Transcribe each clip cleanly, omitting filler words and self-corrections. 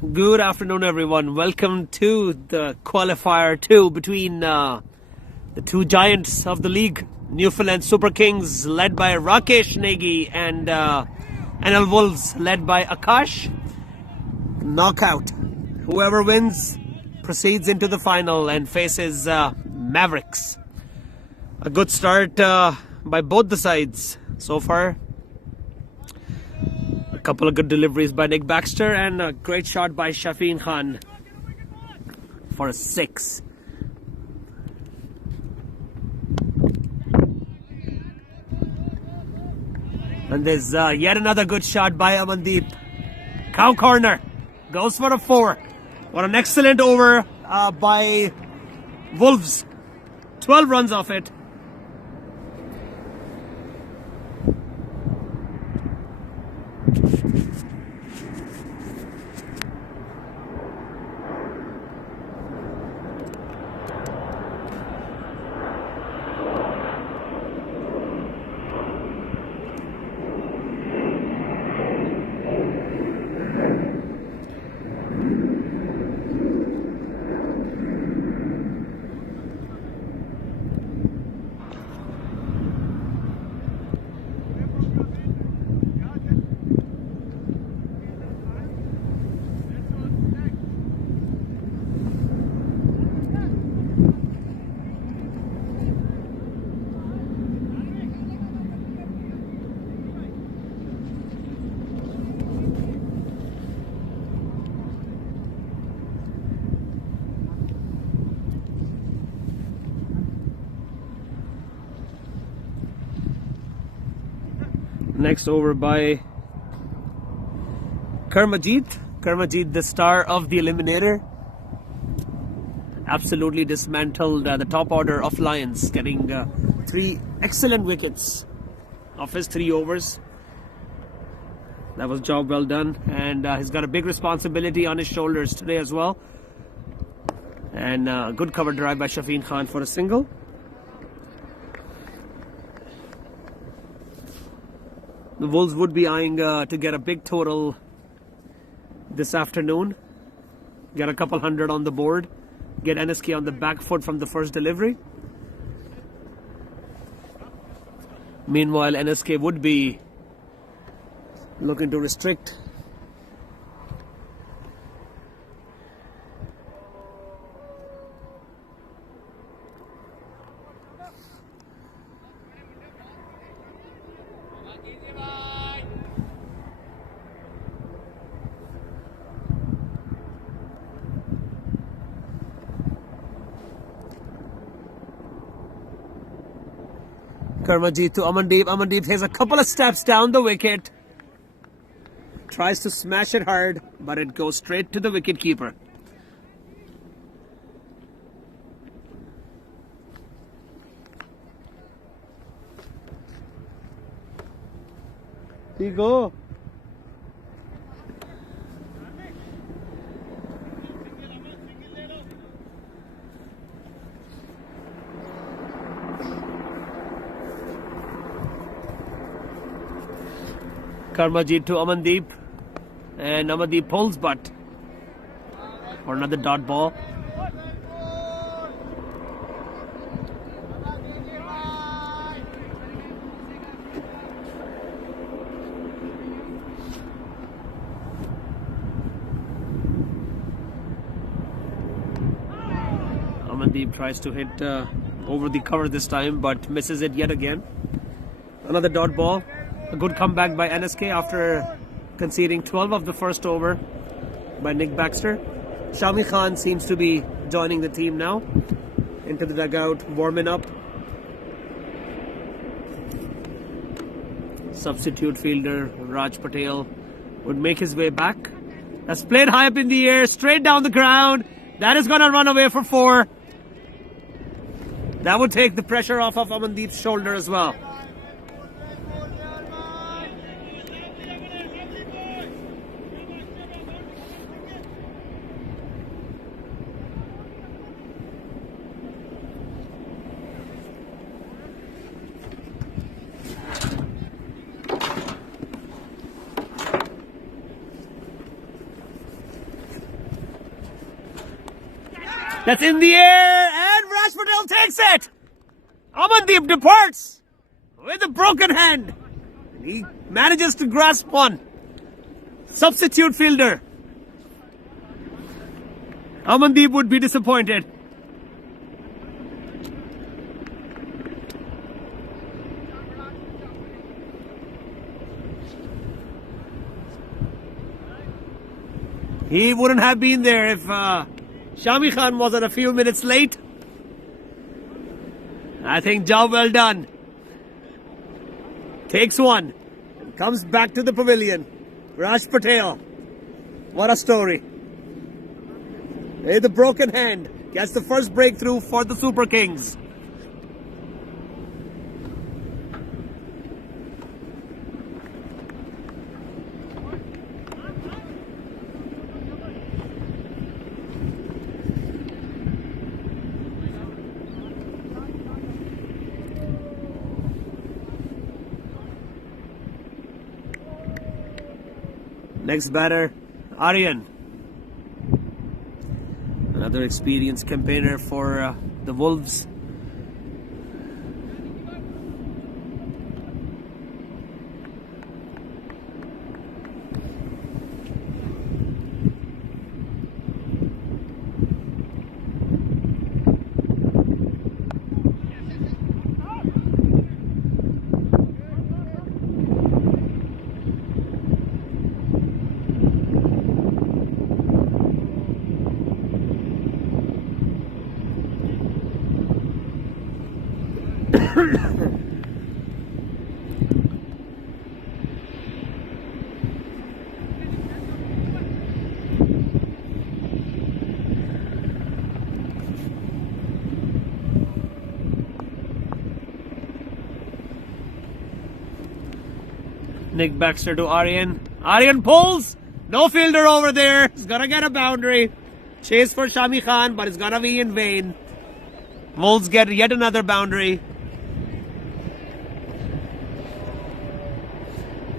Good afternoon, everyone. Welcome to the Qualifier 2 between the two giants of the league, Newfoundland Super Kings, led by Rakesh Negi, and NL Wolves, led by Akash. Knockout. Whoever wins proceeds into the final and faces Mavericks. A good start by both the sides so far. A couple of good deliveries by Nick Baxter and a great shot by Shafeen Khan for a 6. And there's yet another good shot by Amandeep. Cow corner. Goes for a 4. What an excellent over by Wolves. 12 runs off it. Next over by Kermajit. Kermajit, the star of the Eliminator. Absolutely dismantled the top order of Lions, getting 3 excellent wickets of his 3 overs. That was job well done, and he's got a big responsibility on his shoulders today as well. And good cover drive by Shafeen Khan for a single. The Wolves would be eyeing to get a big total this afternoon. Get a couple hundred on the board. Get NSK on the back foot from the first delivery. Meanwhile, NSK would be looking to restrict. Kermajit to Amandeep. Amandeep takes a couple of steps down the wicket. Tries to smash it hard, but it goes straight to the wicket keeper. Here you go. Kermajit to Amandeep, and Amandeep pulls but for another dot ball. Amandeep tries to hit over the cover this time, but misses it yet again. Another dot ball. A good comeback by NSK after conceding 12 of the first over by Nick Baxter. Shami Khan seems to be joining the team now. Into the dugout, warming up. Substitute fielder Raj Patel would make his way back. That's played high up in the air, straight down the ground. That is going to run away for 4. That would take the pressure off of Amandeep's shoulder as well. That's in the air, and Raj Patel takes it. Amandeep departs with a broken hand. He manages to grasp one. Substitute fielder. Amandeep would be disappointed. He wouldn't have been there if Shami Khan wasn't a few minutes late. I think job well done. Takes one and comes back to the pavilion. Raj Patel. What a story. With the broken hand, gets the first breakthrough for the Super Kings. Next batter, Aryan. Another experienced campaigner for the Wolves. Nick Baxter to Aryan. Aryan pulls. No fielder over there. He's gonna get a boundary. Chase for Shami Khan, but it's gonna be in vain. Wolves get yet another boundary.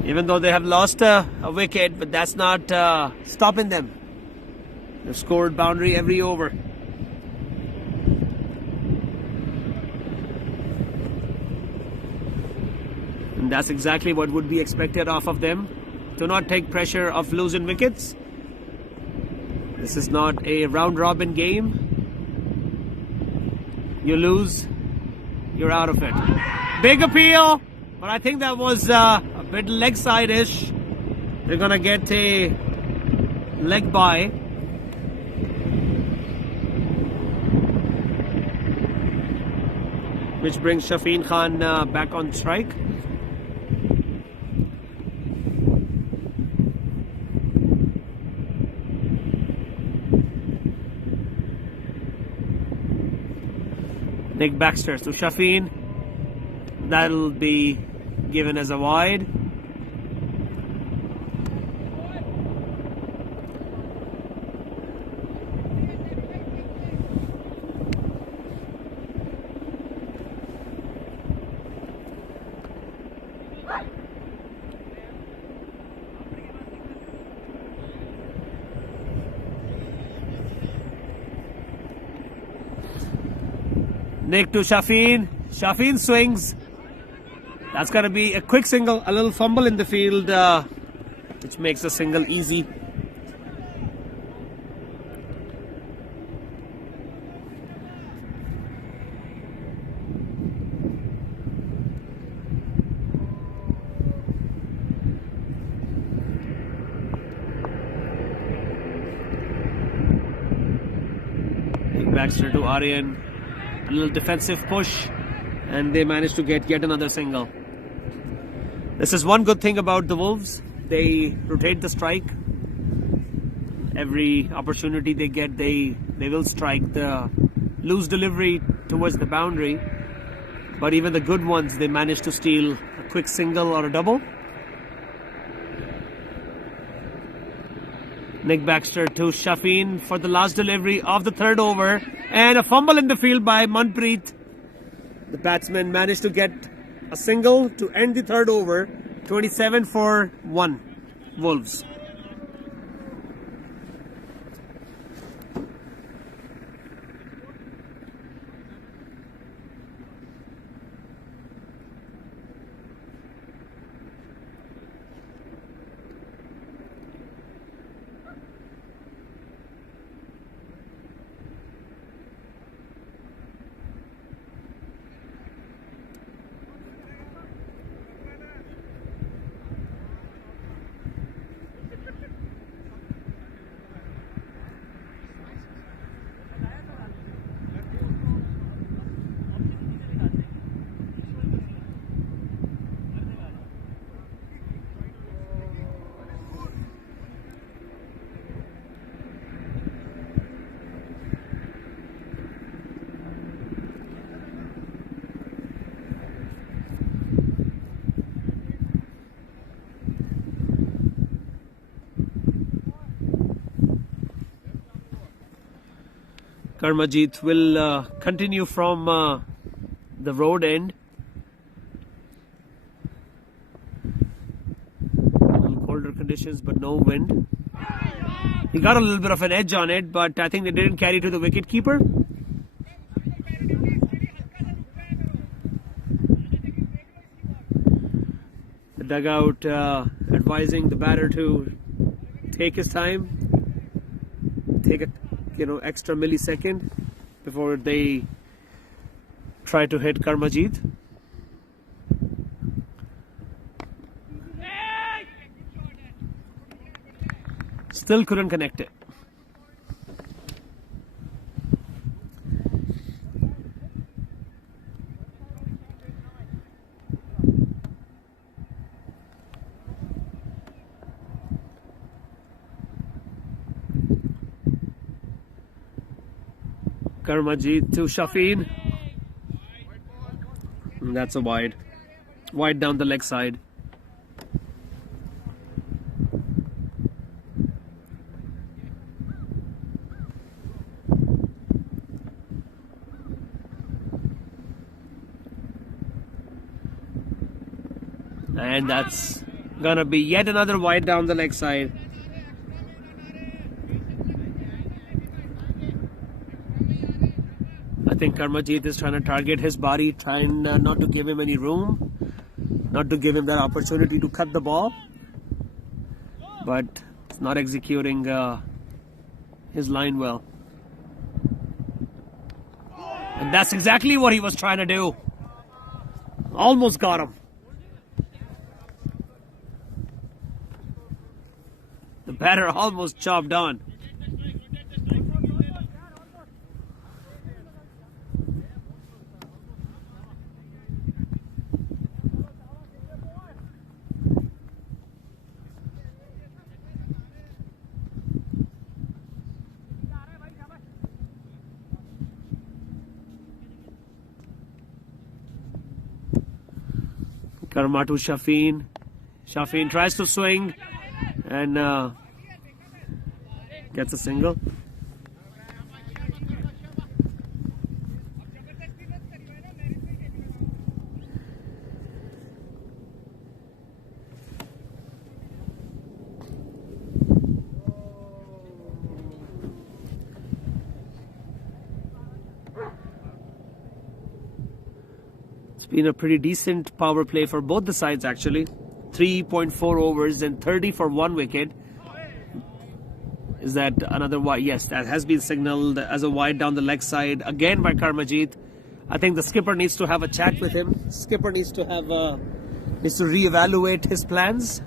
Even though they have lost a wicket, but that's not stopping them. They've scored boundary every over. And that's exactly what would be expected off of them. Do not take pressure of losing wickets. This is not a round-robin game. You lose, you're out of it. Big appeal, but I think that was a bit leg side-ish. They're gonna get a leg bye. Which brings Shafeen Khan back on strike. Nick Baxter to Shafeen. That'll be given as a wide. Nick to Shafeen. Shafeen swings. That's going to be a quick single, a little fumble in the field, which makes the single easy. Nick Baxter to Aryan. A little defensive push, and they managed to get yet another single. This is one good thing about the Wolves. They rotate the strike. Every opportunity they get, they will strike. The loose delivery towards the boundary, but even the good ones, they manage to steal a quick single or a double. Nick Baxter to Shafeen for the last delivery of the third over, and a fumble in the field by Manpreet. The batsman managed to get a single to end the third over. 27 for 1 Wolves. Karmajit will continue from the road end. Colder conditions, but no wind. He got a little bit of an edge on it, but I think they didn't carry to the wicket keeper. The dugout advising the batter to take his time, take a extra millisecond before they try to hit Karmajit. Still couldn't connect it. Karmajit to Shafeen. And that's a wide. Wide down the leg side. And that's gonna be yet another wide down the leg side. I think Karmajit is trying to target his body, trying not to give him any room, not to give him that opportunity to cut the ball, but it's not executing his line well. And that's exactly what he was trying to do. Almost got him. The batter almost chopped on. Karma to Shafeen. Shafeen tries to swing and gets a single. It's been a pretty decent power play for both the sides actually. 3.4 overs and 30 for 1 wicket. Is that another wide? Yes, that has been signaled as a wide down the leg side again by Karmajit. I think the skipper needs to have a chat with him. Skipper needs to reevaluate his plans.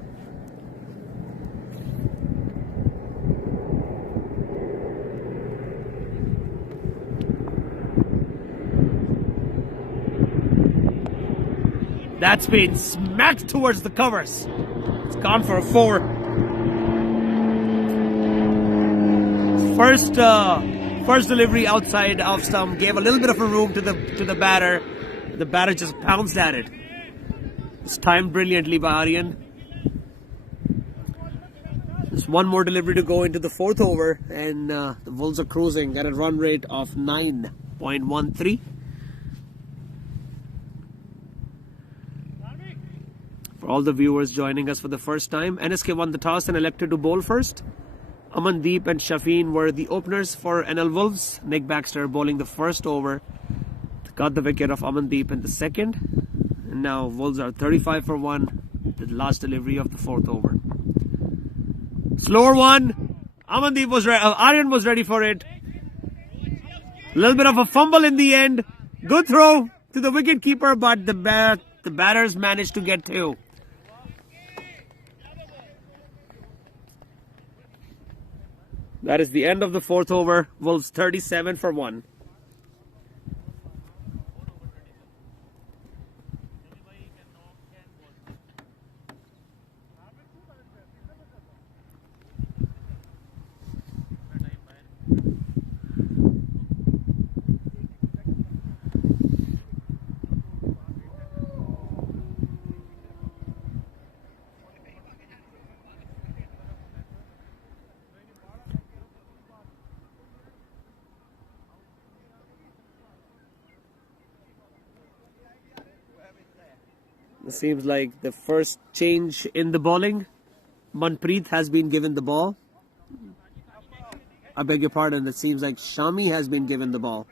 That's been smacked towards the covers. It's gone for a 4. First delivery outside off stump gave a little bit of a room to the batter. The batter just pounced at it. It's timed brilliantly by Aryan. There's one more delivery to go into the 4th over, and the Wolves are cruising at a run rate of 9.13. For all the viewers joining us for the first time, NSK won the toss and elected to bowl first. Amandeep and Shafeen were the openers for NL Wolves. Nick Baxter bowling the first over. Got the wicket of Amandeep in the 2nd. And now Wolves are 35 for 1. The last delivery of the 4th over. Slower one. Amandeep was ready. Aryan was ready for it. A little bit of a fumble in the end. Good throw to the wicket keeper, but the batters managed to get 2. That is the end of the 4th over. Wolves 37 for 1. It seems like the first change in the bowling. Manpreet has been given the ball. I beg your pardon, it seems like Shami has been given the ball.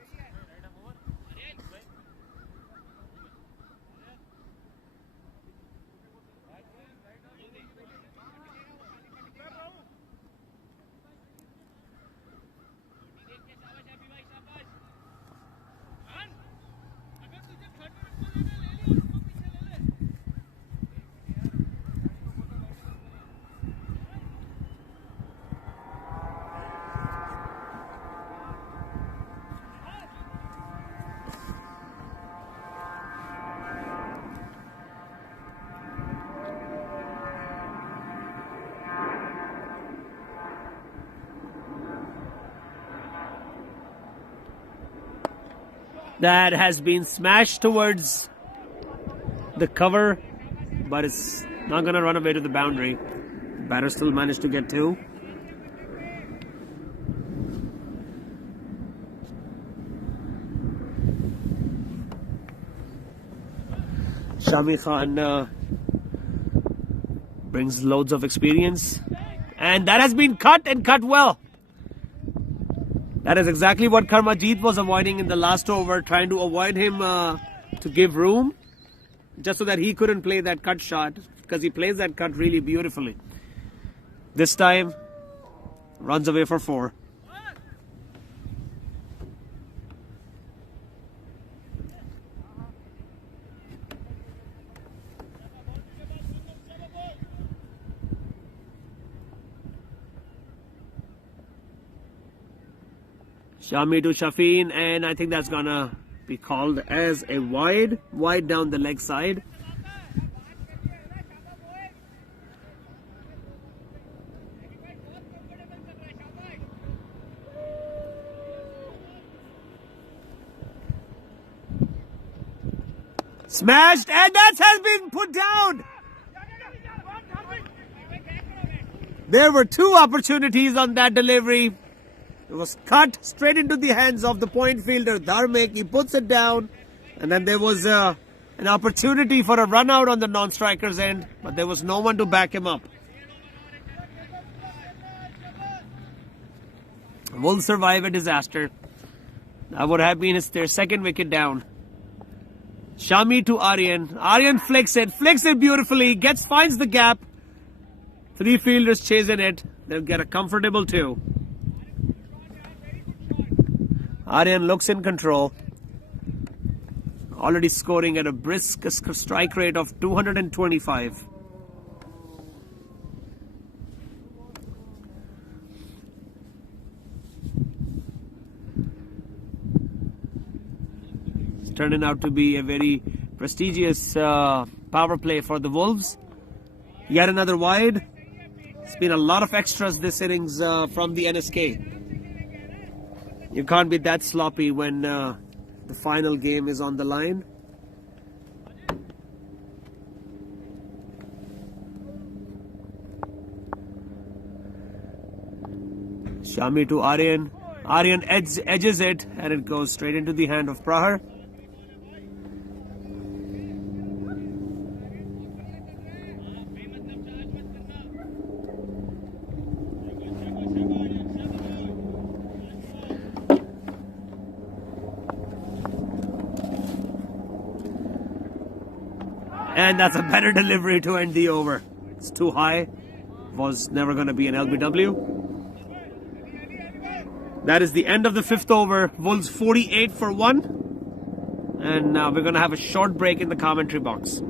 That has been smashed towards the cover, but it's not going to run away to the boundary. Batter still managed to get two. Shami Khan brings loads of experience, and that has been cut and cut well. That is exactly what Karmajit was avoiding in the last over, trying to avoid him to give room, just so that he couldn't play that cut shot, because he plays that cut really beautifully. This time, runs away for 4. Shami to Shafeen, and I think that's gonna be called as a wide down the leg side. Smashed, and that has been put down. There were 2 opportunities on that delivery. It was cut straight into the hands of the point fielder, Dharmek. He puts it down. And then there was an opportunity for a run out on the non-striker's end, but there was no one to back him up. Wolves survive a disaster. That would have been their second wicket down. Shami to Aryan. Aryan flicks it beautifully, finds the gap. 3 fielders chasing it. They'll get a comfortable 2. Aryan looks in control. Already scoring at a brisk strike rate of 225. It's turning out to be a very prestigious power play for the Wolves. Yet another wide. It's been a lot of extras this innings from the NSK. You can't be that sloppy when the final game is on the line. Shami to Aryan. Aryan edges it, and it goes straight into the hand of Prahar. And that's a better delivery to end the over. It's too high. Was never going to be an LBW. That is the end of the 5th over. Wolves 48 for 1. And now we're going to have a short break in the commentary box.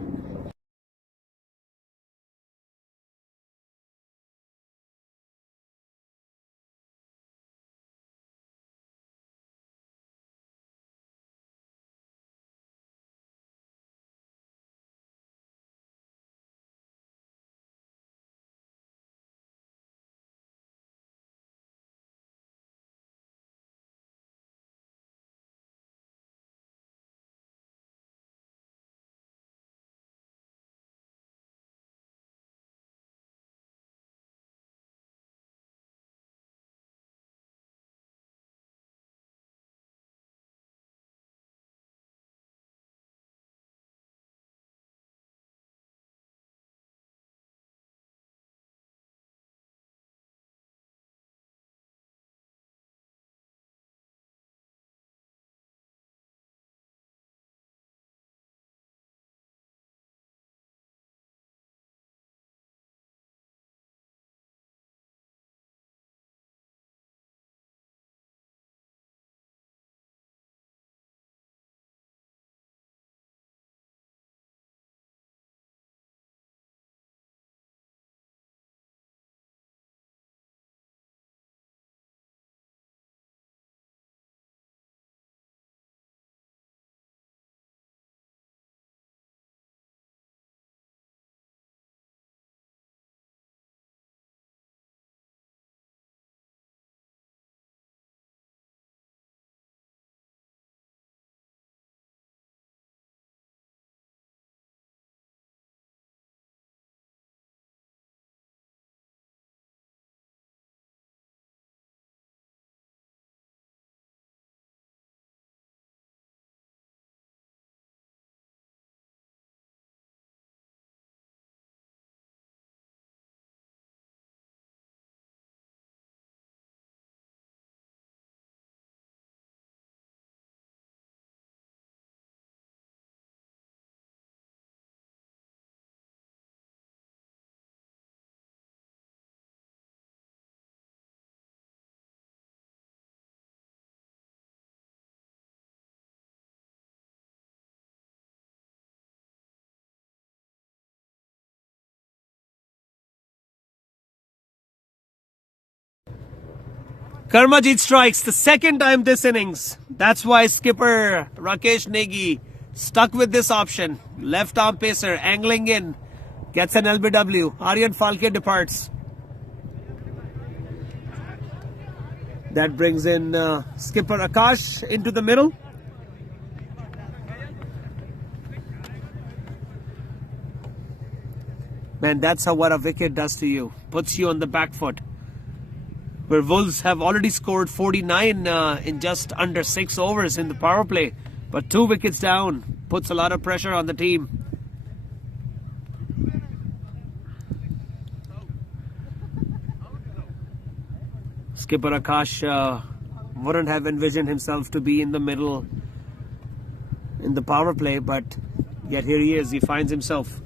Karmajit strikes the second time this innings. That's why skipper Rakesh Negi stuck with this option. Left arm pacer angling in. Gets an LBW. Aryan Falke departs. That brings in skipper Akash into the middle. Man, that's how what a wicket does to you. Puts you on the back foot. Where Wolves have already scored 49 in just under 6 overs in the power play. But 2 wickets down puts a lot of pressure on the team. Skipper Akash wouldn't have envisioned himself to be in the middle in the power play, but yet here he is. He finds himself.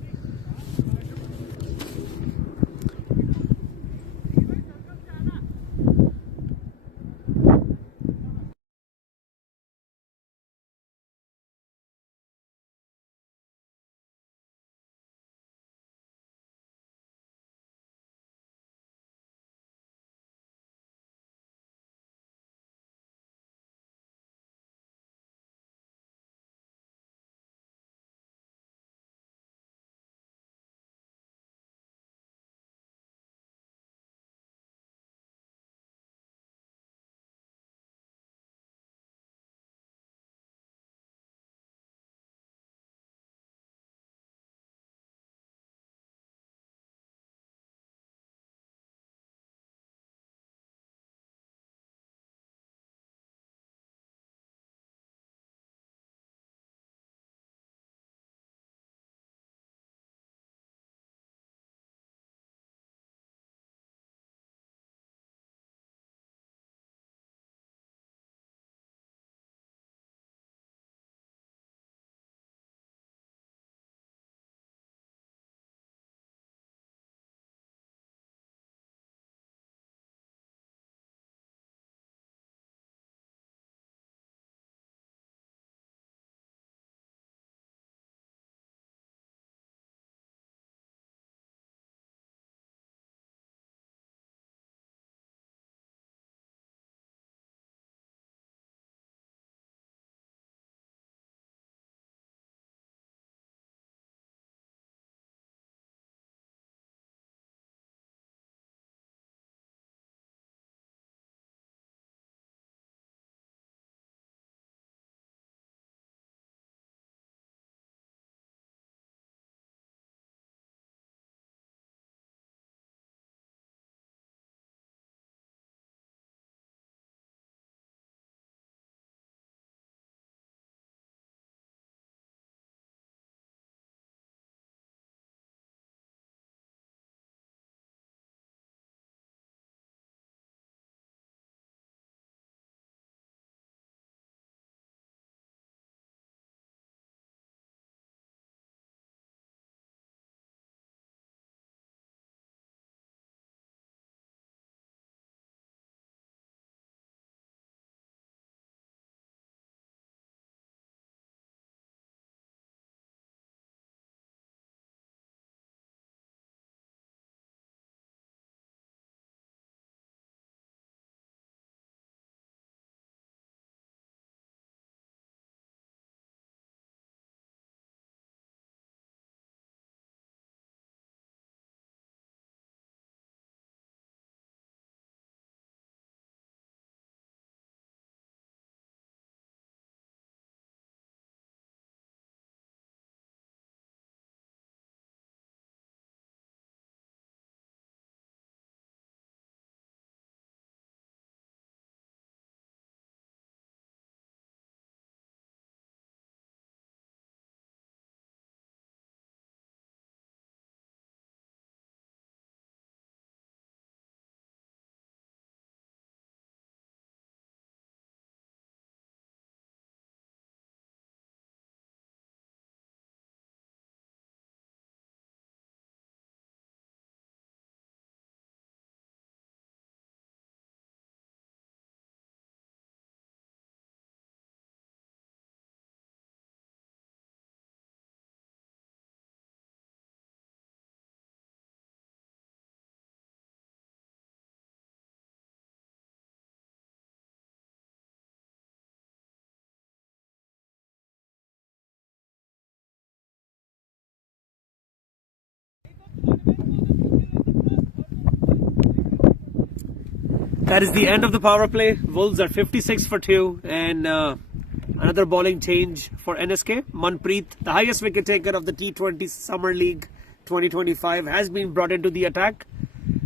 That is the end of the power play. Wolves are 56 for 2 and another bowling change for NSK. Manpreet, the highest wicket taker of the T-20 Summer League 2025, has been brought into the attack.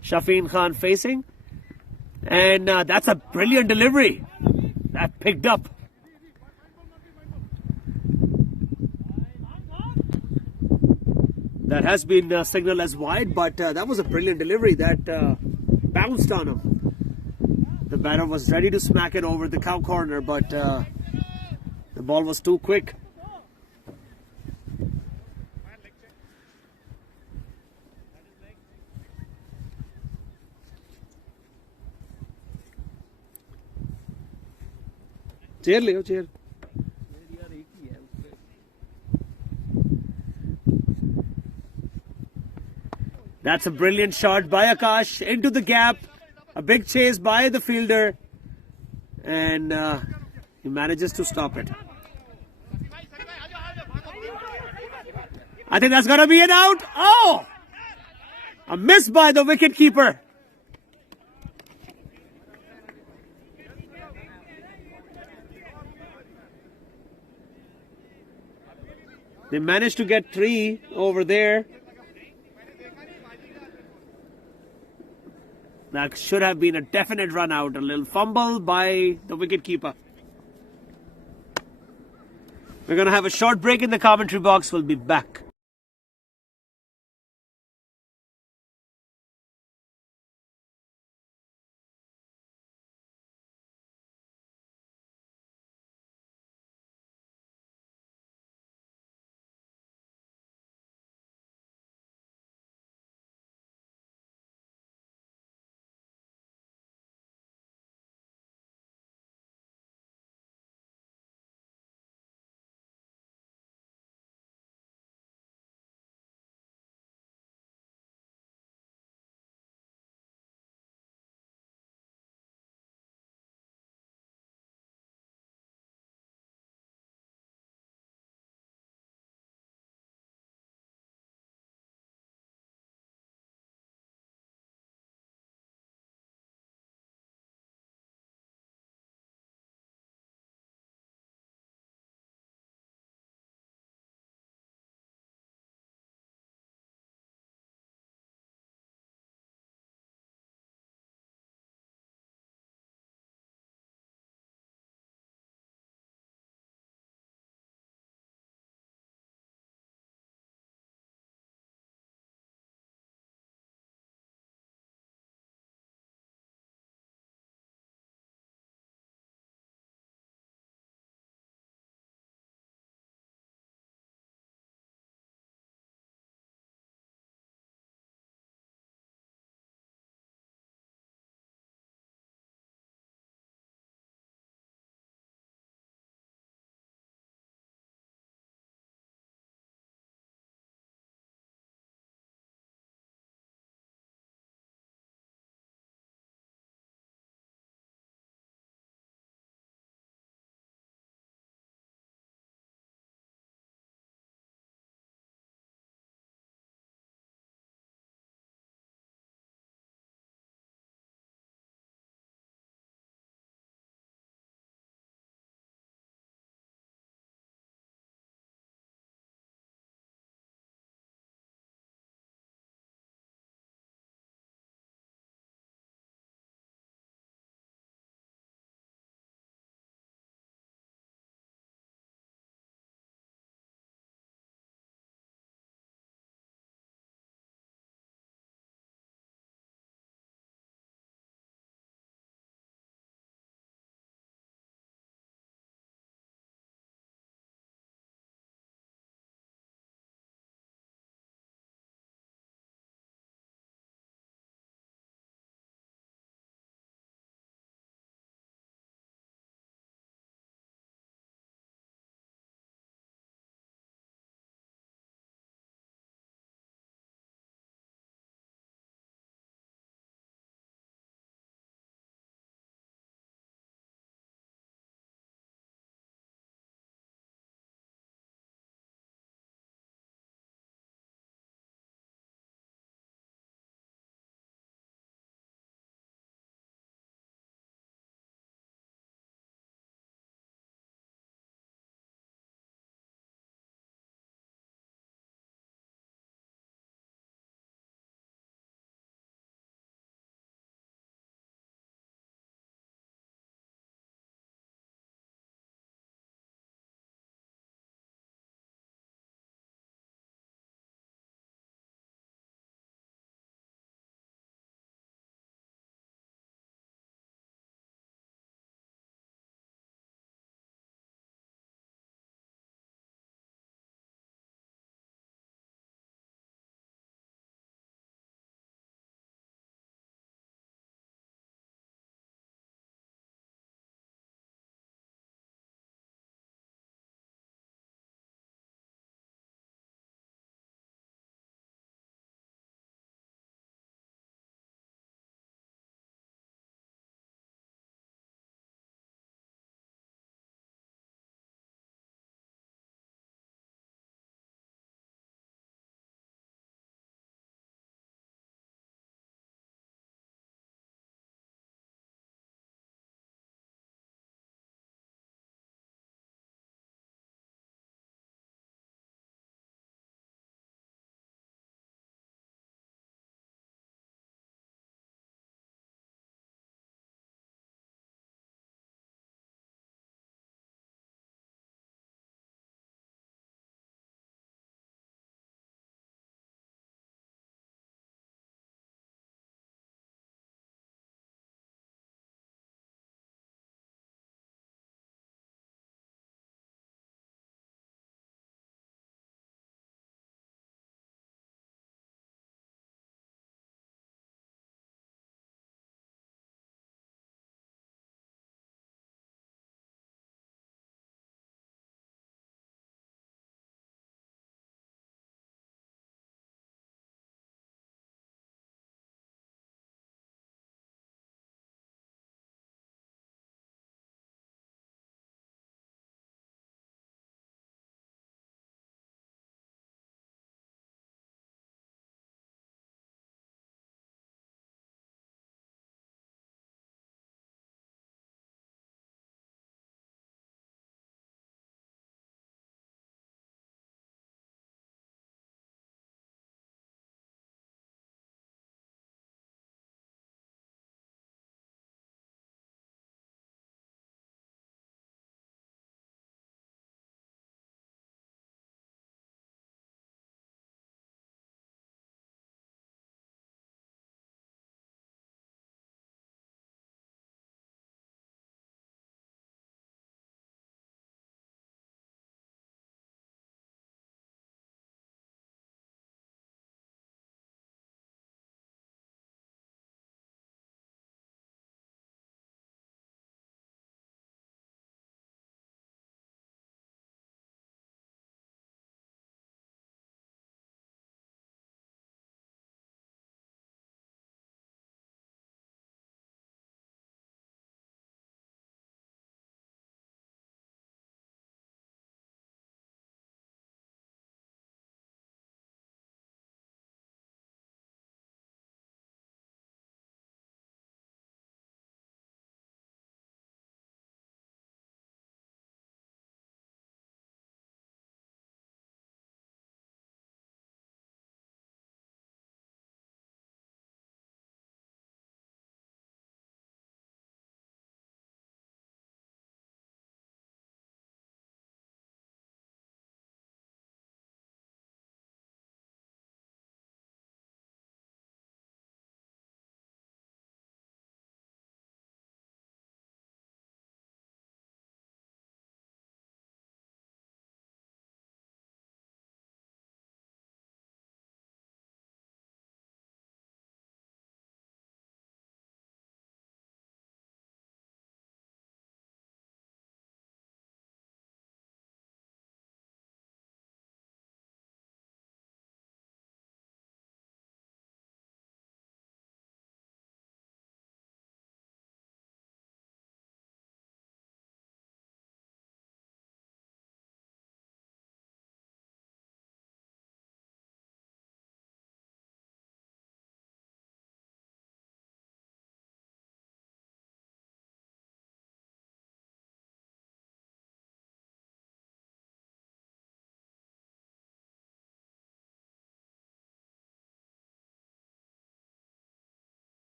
Shafeen Khan facing. And that's a brilliant delivery. That picked up. That has been signaled as wide, but that was a brilliant delivery that bounced on him. The batter was ready to smack it over the cow corner, but the ball was too quick. Chair ले chair. That's a brilliant shot by Akash into the gap. A big chase by the fielder. And he manages to stop it. I think that's going to be an out. Oh! A miss by the wicketkeeper. They managed to get 3 over there. That should have been a definite run out. A little fumble by the wicketkeeper. We're going to have a short break in the commentary box. We'll be back.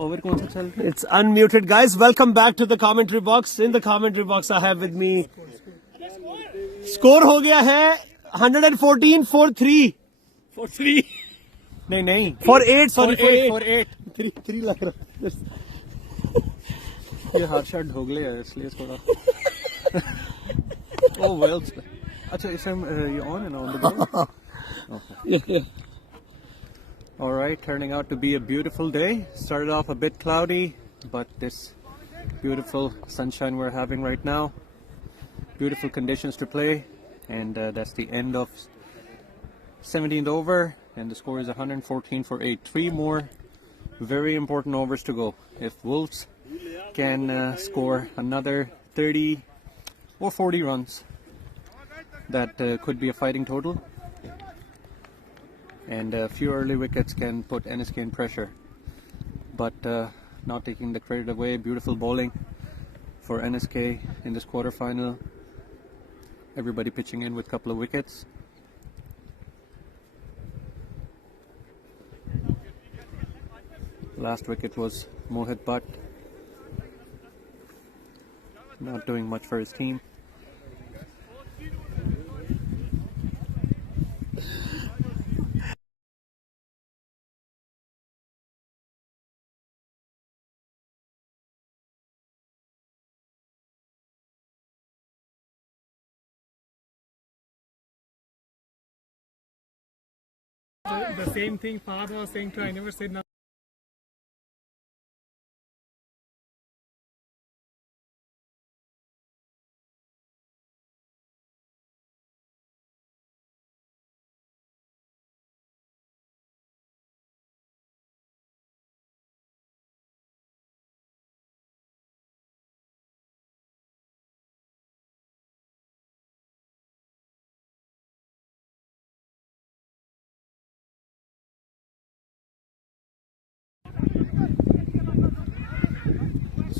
Over कौन सा चल रहा है? It's unmuted, guys. Welcome back to the commentary box. In the commentary box, I have with me. Score हो गया है 114 for 3. For 3. नहीं For 8. Sorry, for 8 3 लग रहा. ये हार्ड शॉट हो गया है इसलिए थोड़ा. Oh well. अच्छा इस time you on and on the game? Okay. Yeah. All right, turning out to be a beautiful day. Started off a bit cloudy, but this beautiful sunshine we're having right now. Beautiful conditions to play, and that's the end of 17th over, and the score is 114 for 8. 3 more very important overs to go. If Wolves can score another 30 or 40 runs, that could be a fighting total. And a few early wickets can put NSK in pressure. But not taking the credit away, beautiful bowling for NSK in this quarterfinal. Everybody pitching in with a couple of wickets. Last wicket was Mohit Butt. Not doing much for his team. The same thing Fahad was saying too. I never said nothing.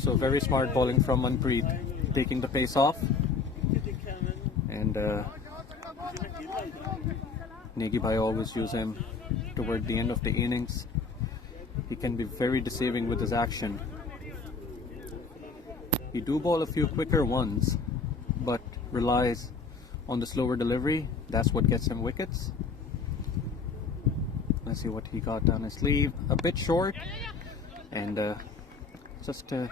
So very smart bowling from Manpreet, taking the pace off. And Negi Bhai always use him toward the end of the innings. He can be very deceiving with his action. He do bowl a few quicker ones, but relies on the slower delivery. That's what gets him wickets. Let's see what he got down his sleeve. A bit short, and just a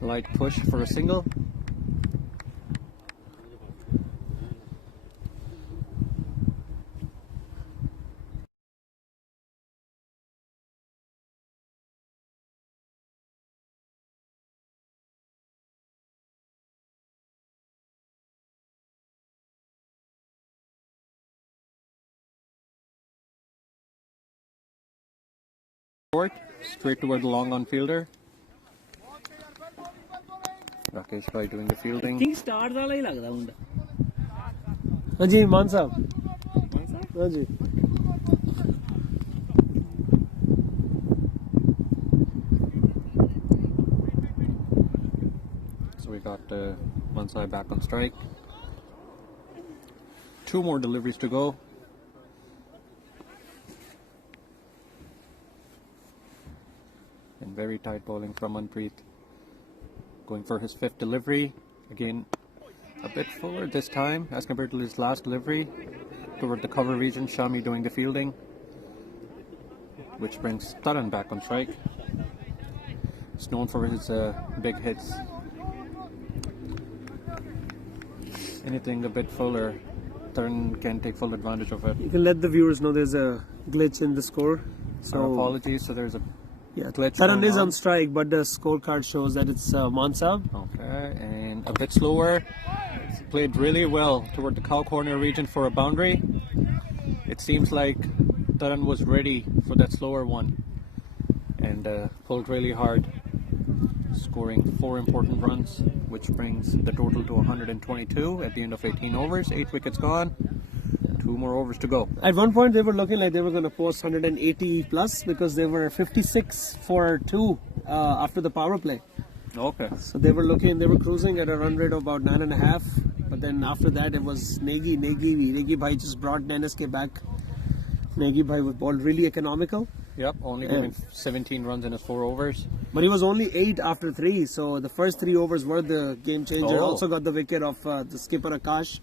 light push for a single. Short, straight toward the long on fielder. Rakesh Bhai doing the fielding. King stars वाला ही लग रहा मुंडा. हाँ जी मान साहब. हाँ जी. So we got Mansai back on strike. 2 more deliveries to go. And very tight bowling from Manpreet. Going for his 5th delivery. Again, a bit forward this time as compared to his last delivery. Toward the cover region, Shami doing the fielding. Which brings Taran back on strike. He's known for his big hits. Anything a bit fuller, Taran can take full advantage of it. You can let the viewers know there's a glitch in the score. So our apologies, so there's a yeah, glitch Taran going is on strike, but the scorecard shows that it's Mansa. Okay, and a bit slower. Played really well toward the cow corner region for a boundary. It seems like Taran was ready for that slower one and pulled really hard, scoring 4 important runs, which brings the total to 122 at the end of 18 overs. 8 wickets gone. 2 more overs to go. At one point, they were looking like they were going to post 180 plus because they were 56 for 2 after the power play. Okay. So they were cruising at a run rate of about 9.5. But then after that, it was Negi Bhai just brought NSK back Nagy bhai was balled really economical. Yep, only giving 17 runs in his 4 overs. But he was only 8 after 3, so the first 3 overs were the game changer. Oh. Also got the wicket of the skipper Akash.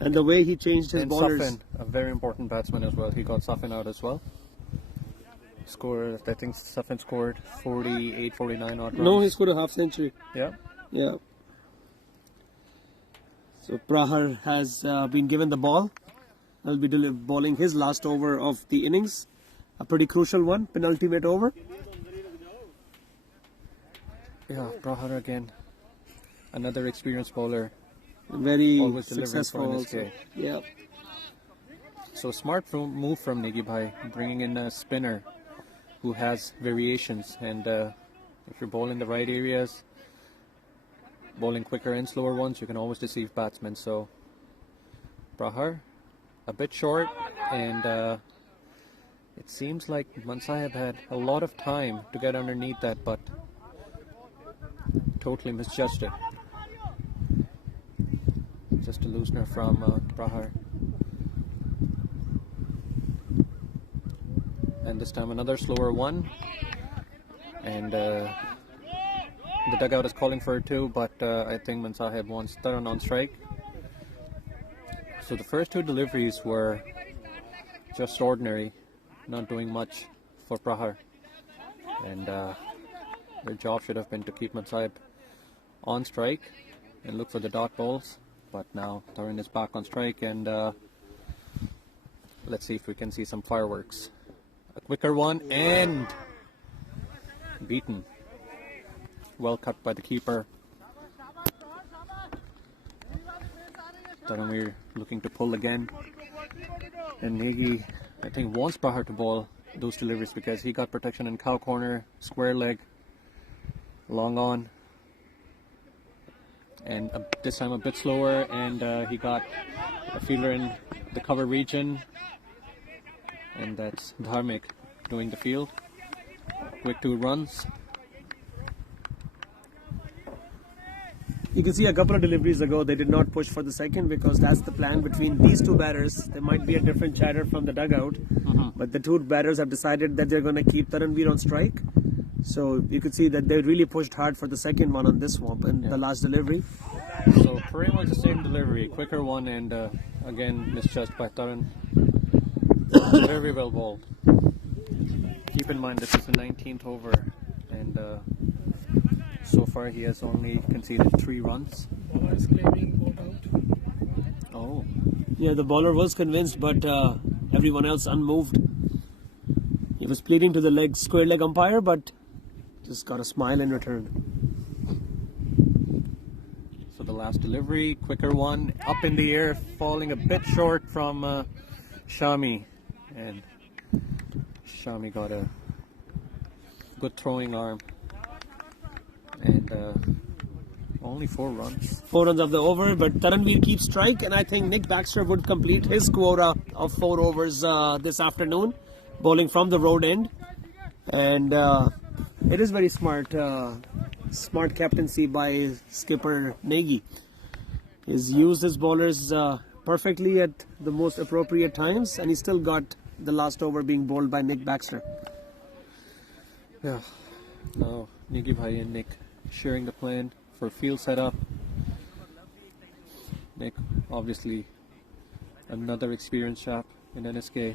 And the way he changed his And bowlers. Safin, a very important batsman as well. He got Safin out as well. Scored, I think Safin scored 48, 49 odd runs. No, he scored a half century. Yeah. Yeah. So Prahar has been given the ball. He'll be bowling his last over of the innings. A pretty crucial one, penultimate over. Yeah, Prahar again. Another experienced bowler. Very Always delivering successful for also. NSK. Yeah. So smart move from Nagy bhai, bringing in a spinner who has variations. And if you're bowling the right areas, bowling quicker and slower ones, you can always deceive batsmen. So Prahar, a bit short, and it seems like Mansaheb had a lot of time to get underneath that, but totally misjudged it. Just a loosener from Prahar. And this time another slower one. And the dugout is calling for it too, but I think Mansaheb wants Taran on strike. So the first 2 deliveries were just ordinary, not doing much for Prahar. And their job should have been to keep Mansaheb on strike and look for the dot balls. But now Taran is back on strike, and let's see if we can see some fireworks. A quicker one, and beaten. Well cut by the keeper. Taranveer looking to pull again. And Nagy, I think, wants Prahar to bowl those deliveries because he got protection in cow corner, square leg, long on. And this time a bit slower, and he got a fielder in the cover region, and that's Dharmik doing the field. Quick 2 runs. You can see a couple of deliveries ago they did not push for the second because that's the plan between these 2 batters. There might be a different chatter from the dugout, but the 2 batters have decided that they're going to keep Taranveer on strike. So you could see that they really pushed hard for the second one on this one and the last delivery. So pretty much the same delivery, quicker one, and again misjudged by Taran. Very well bowled. Keep in mind this is the 19th over, and so far he has only conceded 3 runs. Bowler is claiming both out. Oh. Yeah, the bowler was convinced, but everyone else unmoved. He was pleading to the square leg umpire, but just got a smile in return. So the last delivery, quicker one, up in the air, falling a bit short from Shami, and Shami got a good throwing arm, and only 4 runs. 4 runs of the over, but Taranveer keeps strike, and I think Nick Baxter would complete his quota of 4 overs this afternoon, bowling from the road end. And it is very smart captaincy by skipper Nagy. He's used his bowlers perfectly at the most appropriate times, and he still got the last over being bowled by Nick Baxter. Yeah. Now Nagy bhai and Nick sharing the plan for field setup. Nick, obviously another experienced chap in NSK,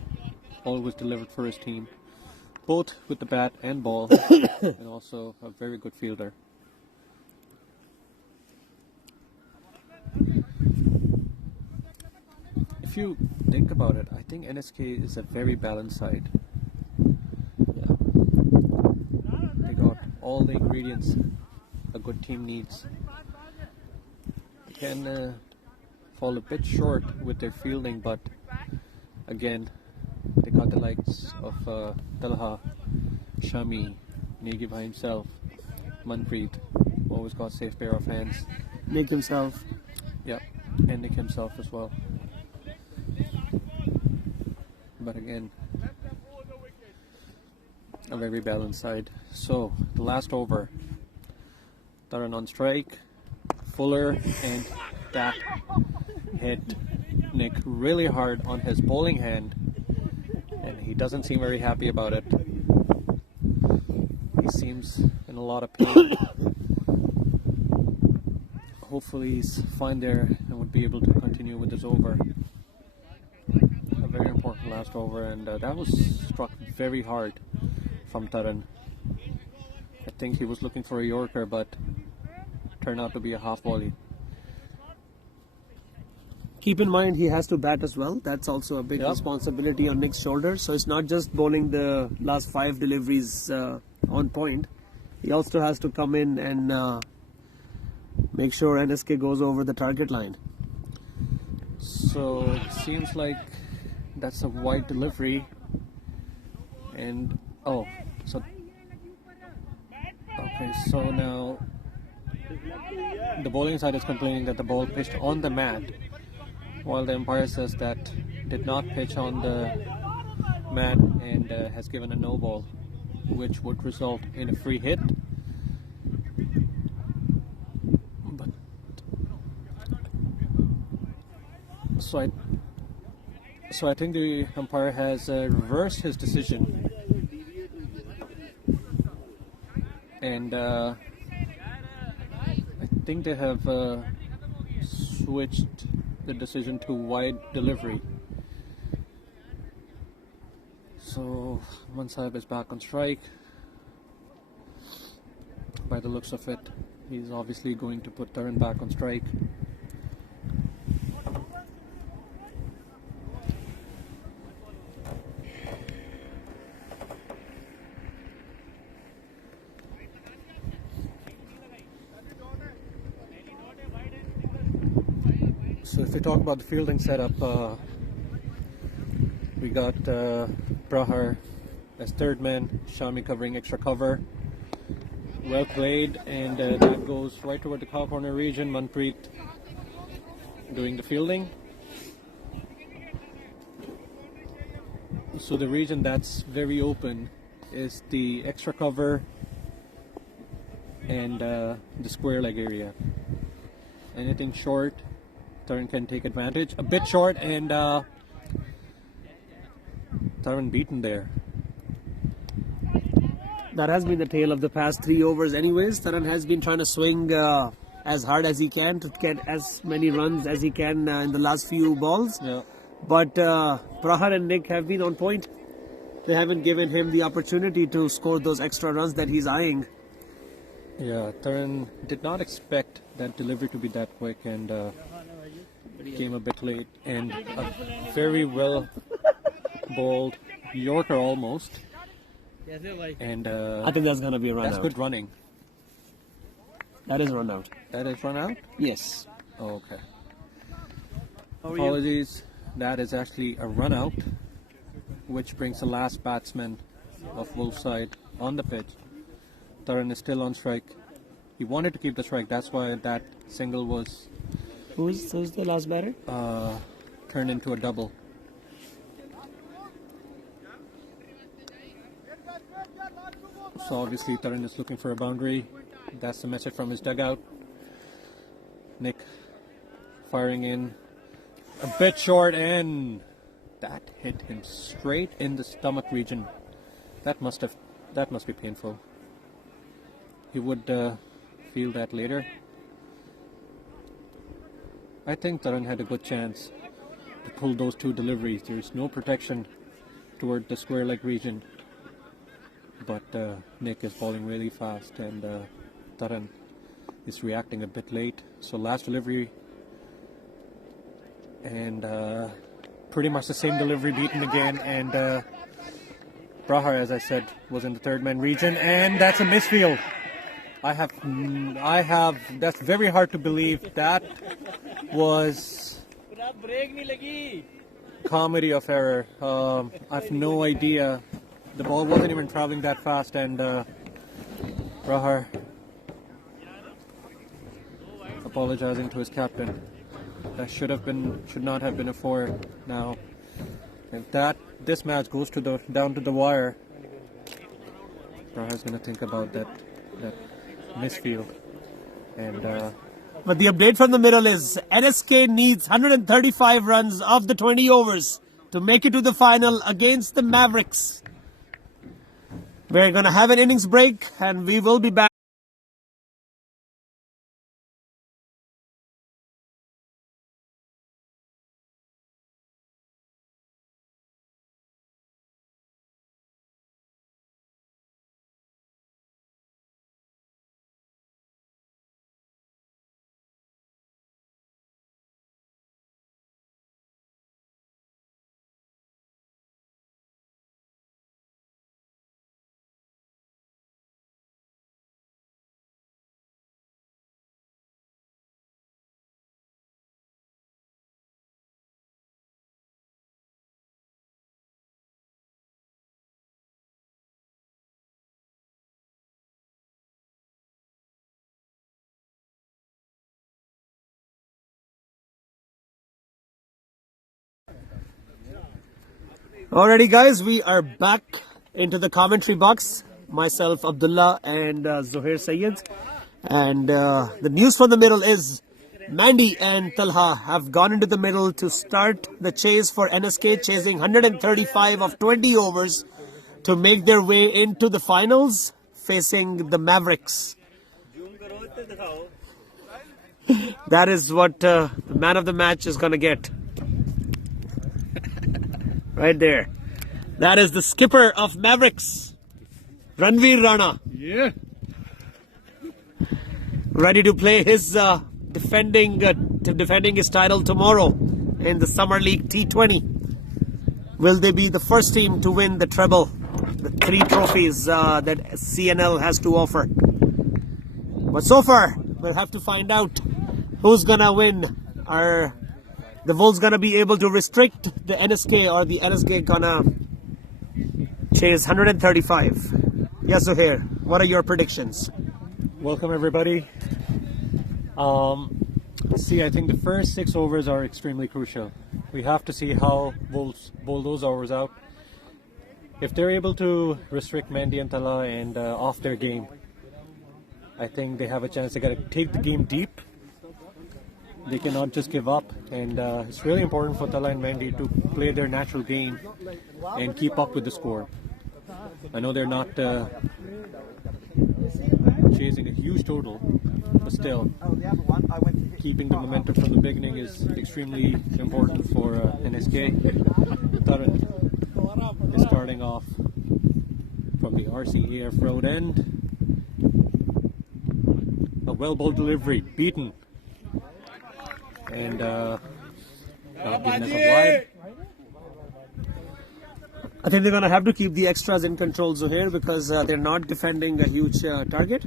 always delivered for his team, both with the bat and ball, and also a very good fielder. If you think about it, I think NSK is a very balanced side. Yeah. They got all the ingredients a good team needs. They can fall a bit short with their fielding, but again, they got the likes of Talha, Shami, Nagy bhai himself, Manpreet, always got safe pair of hands. Nick himself. Yeah, and Nick himself as well. But again, a very balanced side. So the last over, Taran on strike, Fuller, and that hit Nick really hard on his bowling hand, and he doesn't seem very happy about it. He seems in a lot of pain. Hopefully he's fine there and would be able to continue with this over. A very important last over, and that was struck very hard from Taran. I think he was looking for a Yorker, but turned out to be a half volley. Keep in mind he has to bat as well. That's also a big responsibility on Nick's shoulders. So it's not just bowling the last 5 deliveries on point. He also has to come in and make sure NSK goes over the target line. So it seems like that's a wide delivery, and so now the bowling side is complaining that the ball pitched on the mat, while the umpire says that did not pitch on the mat and has given a no ball, which would result in a free hit. But so I think the umpire has reversed his decision, and I think they have switched the decision to wide delivery. So Mansahib is back on strike. By the looks of it, he's obviously going to put Taran back on strike. So if we talk about the fielding setup, we got Prahar as third man, Shami covering extra cover. Well played, and that goes right toward the cow corner region. Manpreet doing the fielding. So the region that's very open is the extra cover and the square leg area. Anything short, Taran can take advantage. A bit short, and Taran beaten there. That has been the tale of the past 3 overs anyways. Taran has been trying to swing as hard as he can to get as many runs as he can in the last few balls. Yeah. But Prahar and Nick have been on point. They haven't given him the opportunity to score those extra runs that he's eyeing. Yeah, Taran did not expect that delivery to be that quick, and came a bit late, and a very well bowled Yorker almost. And I think that's going to be a run that's out. good running. That is a run out. That is run out? Yes. Oh, okay. How are Apologies. That is actually a run out, which brings the last batsman of Wolf side on the pitch. Taran is still on strike. He wanted to keep the strike. That's why that single was Who's the last batter? turned into a double. So obviously Taran is looking for a boundary. That's the message from his dugout. Nick firing in a bit short, and that hit him straight in the stomach region. That must be painful. He would feel that later. I think Taran had a good chance to pull those 2 deliveries. There is no protection toward the square leg region, but Nick is bowling really fast, and Taran is reacting a bit late. So last delivery, and pretty much the same delivery beaten again, and Prahar, as I said, was in the third man region, and that's a misfield. That's very hard to believe. That was comedy of error. I have no idea. The ball wasn't even traveling that fast, and Prahar apologizing to his captain. That should not have been a 4 now. If this match goes down to the wire, Prahar's going to think about that misfield. And But the update from the middle is NSK needs 135 runs of the 20 overs to make it to the final against the Mavericks. We're going to have an innings break and we will be back. Alrighty guys, we are back into the commentary box. Myself, Abdullah and Zohair Sayed. And the news from the middle is Mandy and Talha have gone into the middle to start the chase for NSK, chasing 135 of 20 overs to make their way into the finals, facing the Mavericks. That is what the man of the match is going to get. Right there. That is the skipper of Mavericks, Ranveer Rana. Yeah. Ready to play his defending his title tomorrow in the Summer League T-20. Will they be the first team to win the treble, the 3 trophies that CNL has to offer? But so far, we'll have to find out who's gonna win. Are the Wolves gonna be able to restrict the NSK, or the NSK gonna chase 135? Yes, Zohair, what are your predictions? Welcome everybody. I think the first 6 overs are extremely crucial. We have to see how Wolves bowl those overs out. If they're able to restrict Mandy and Tala and off their game, I think they have a chance to take the game deep. They cannot just give up, and it's really important for Tala and Mandy to play their natural game and keep up with the score. I know they're not chasing a huge total, but still, keeping the momentum from the beginning is extremely important for NSK. Taran is starting off from the RCAF road end. A well-bowled delivery, beaten. And not given as a wide. I think they're going to have to keep the extras in control, Zohair, because they're not defending a huge target.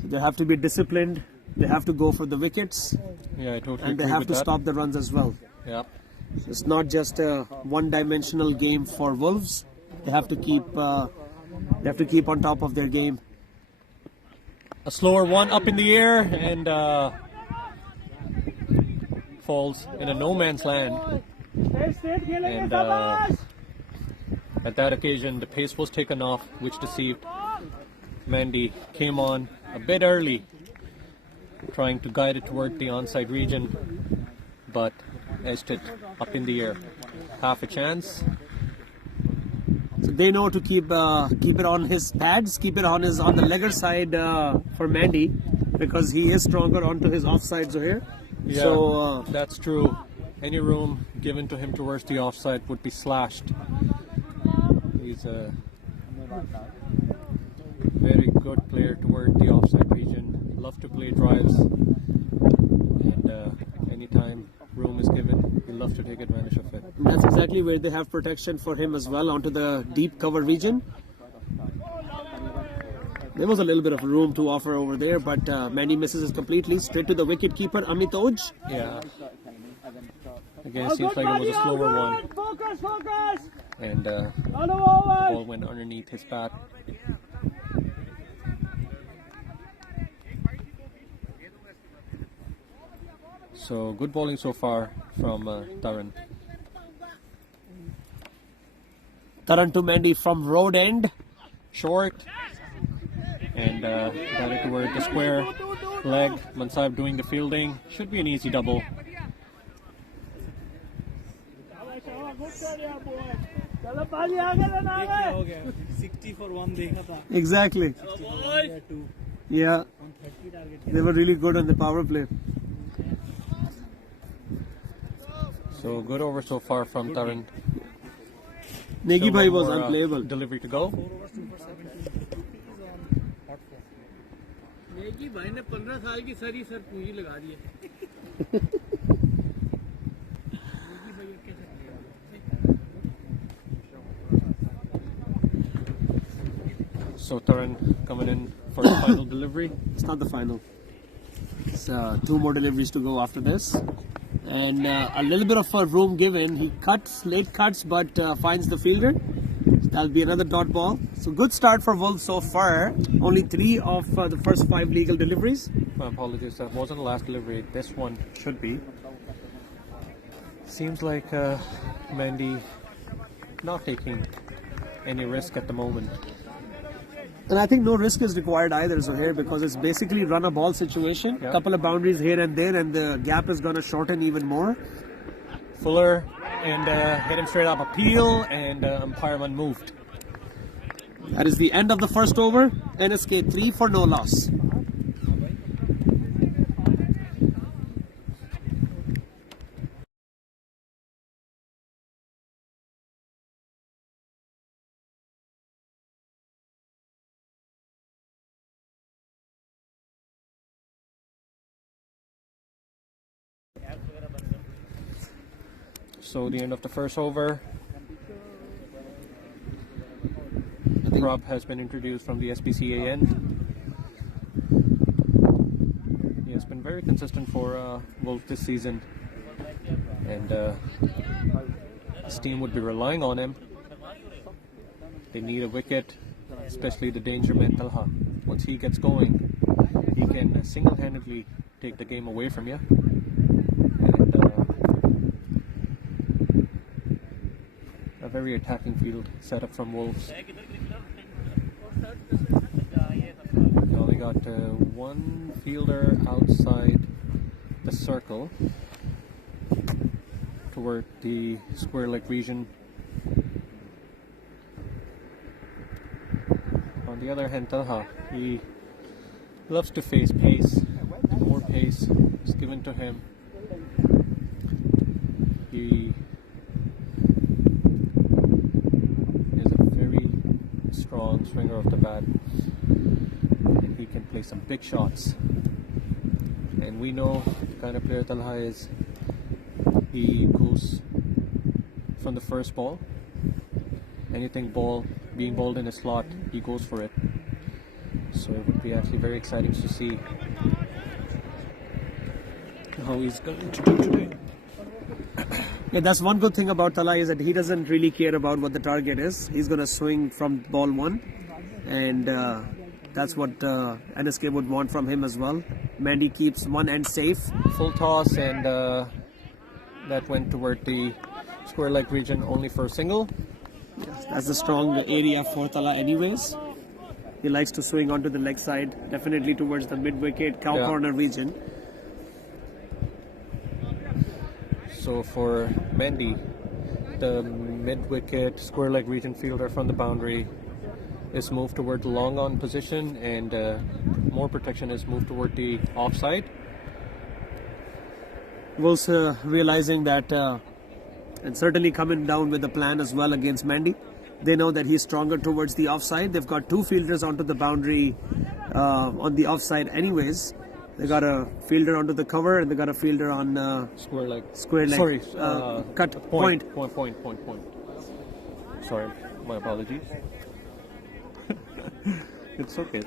So they have to be disciplined. They have to go for the wickets. Yeah, I totally And they agree have with to that. stop the runs as well. Yeah. It's not just a one-dimensional game for Wolves. They have to keep on top of their game. A slower one up in the air and falls in a no man's land. And at that occasion, the pace was taken off, which deceived. Mandy came on a bit early, trying to guide it toward the onside region, but edged it up in the air. Half a chance. So they know to keep it on his pads, keep it on the legger side for Mandy, because he is stronger onto his offside, Zohair. Yeah, So that's true. Any room given to him towards the offside would be slashed. He's a very good player toward the offside region. Love to play drives, and anytime room is given, he'll love to take advantage of it. that's exactly where they have protection for him as well, onto the deep cover region. There was a little bit of room to offer over there, but Mandy misses it completely. Straight to the wicket keeper, Amit Oj. Yeah. Again, it seems like it was a slower one. And the ball went underneath his bat. So good bowling so far from Taran. Taran to Mandy from road end. Short. And got it toward the square leg. Mansab doing the fielding. Should be an easy double. 60 for 1 देखा था. Exactly. Yeah. They were really good on the power play. So good over so far from Taran. Negi So bhai one was more, unplayable. Delivery to go. Negi भाई ने 15 साल की sir पूंजी लगा दी है. So Taran coming in for the final delivery. It's not the final. It's 2 more deliveries to go after this. And a little bit of a room given. He cuts, late cuts, but finds the fielder. That'll be another dot ball. So good start for Wolves so far. Only 3 of the first 5 legal deliveries. My apologies, that wasn't the last delivery. This one should be. Seems like Mandy not taking any risk at the moment. And I think no risk is required either, Zohair, because it's basically run a ball situation. Yeah. Couple of boundaries here and there, and the gap is going to shorten even more. Fuller and hit him straight up appeal, and umpireman moved. That is the end of the first over. NSK 3 for no loss. So the end of the first over. Prop has been introduced from the SPCAN. He has been very consistent for Wolf this season, and his team would be relying on him. They need a wicket, especially the danger man Talha. Once he gets going, he can single-handedly take the game away from you. And a very attacking field setup from Wolves. They only got 1 fielder outside the circle toward the square leg region. On the other hand, Talha, he loves to face pace. More pace is given to him. He is a very strong swinger of the bat, and he can play some big shots. And we know the kind of player Talha is. He goes from the first ball. Anything being balled in a slot, he goes for it. So it would be actually very exciting to see how he's going to do today. Yeah, that's one good thing about Talha is that he doesn't really care about what the target is. He's going to swing from ball 1, and that's what NSK would want from him as well. Mandy keeps one end safe. Full toss, and that went toward the square leg region only for a single. Yes, that's the strong area for Talha anyways. He likes to swing onto the leg side, definitely towards the mid-wicket, cow corner region. So for Mandy, the mid-wicket square leg region fielder from the boundary is moved toward the long on position, and more protection is moved toward the offside. Wolves realizing that, and certainly coming down with a plan as well against Mandy. They know that he's stronger towards the offside. They've got 2 fielders onto the boundary on the offside anyways. They got a fielder onto the cover, and they got a fielder on Square leg. Sorry, cut point. Point. Sorry, my apologies. It's okay.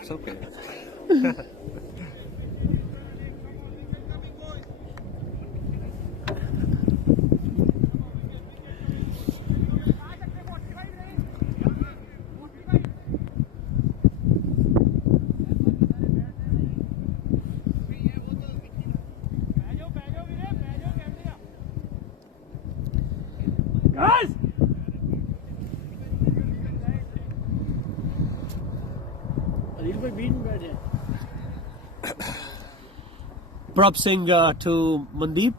Guys! Prop Singh to Mandeep.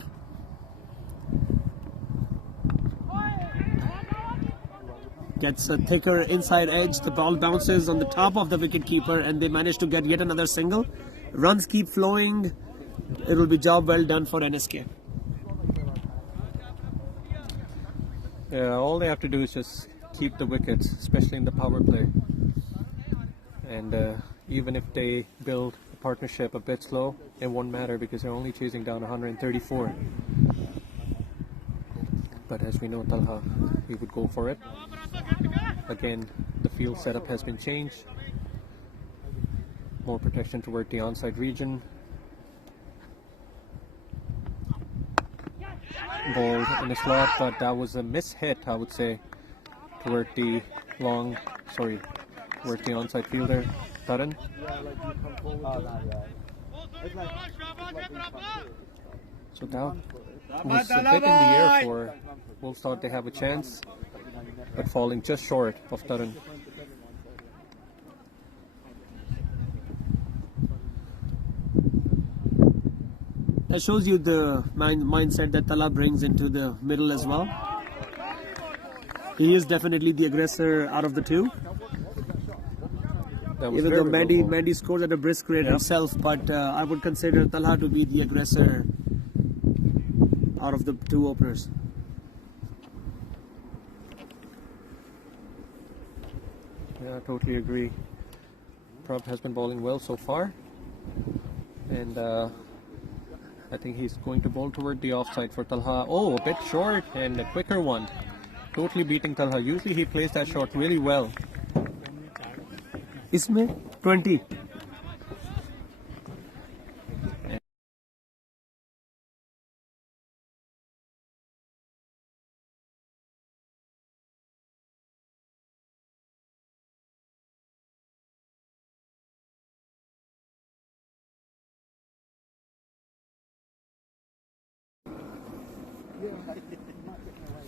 gets a thicker inside edge. The ball bounces on the top of the wicket keeper, and they manage to get yet another single. Runs keep flowing. It will be job well done for NSK. Yeah, all they have to do is just keep the wickets, especially in the power play. And even if they build the partnership a bit slow, it won't matter because they're only chasing down 134. But as we know, Talha, he would go for it. Again, the field setup has been changed. More protection toward the onside region. Ball in the slot, but that was a mishit, I would say, toward the toward the onside fielder, Taran. So that was a bit in the air for Wolves. Thought they have a chance, but falling just short of Taran. That shows you the mindset that Talha brings into the middle as well. He is definitely the aggressor out of the two. Even though Mandy scores at a brisk rate himself, but I would consider Talha to be the aggressor out of the two openers. Yeah, I totally agree. Prab has been bowling well so far, and I think he's going to bowl toward the offside for Talha. Oh, a bit short and a quicker one. Totally beating Talha. Usually he plays that shot really well. Isme 20.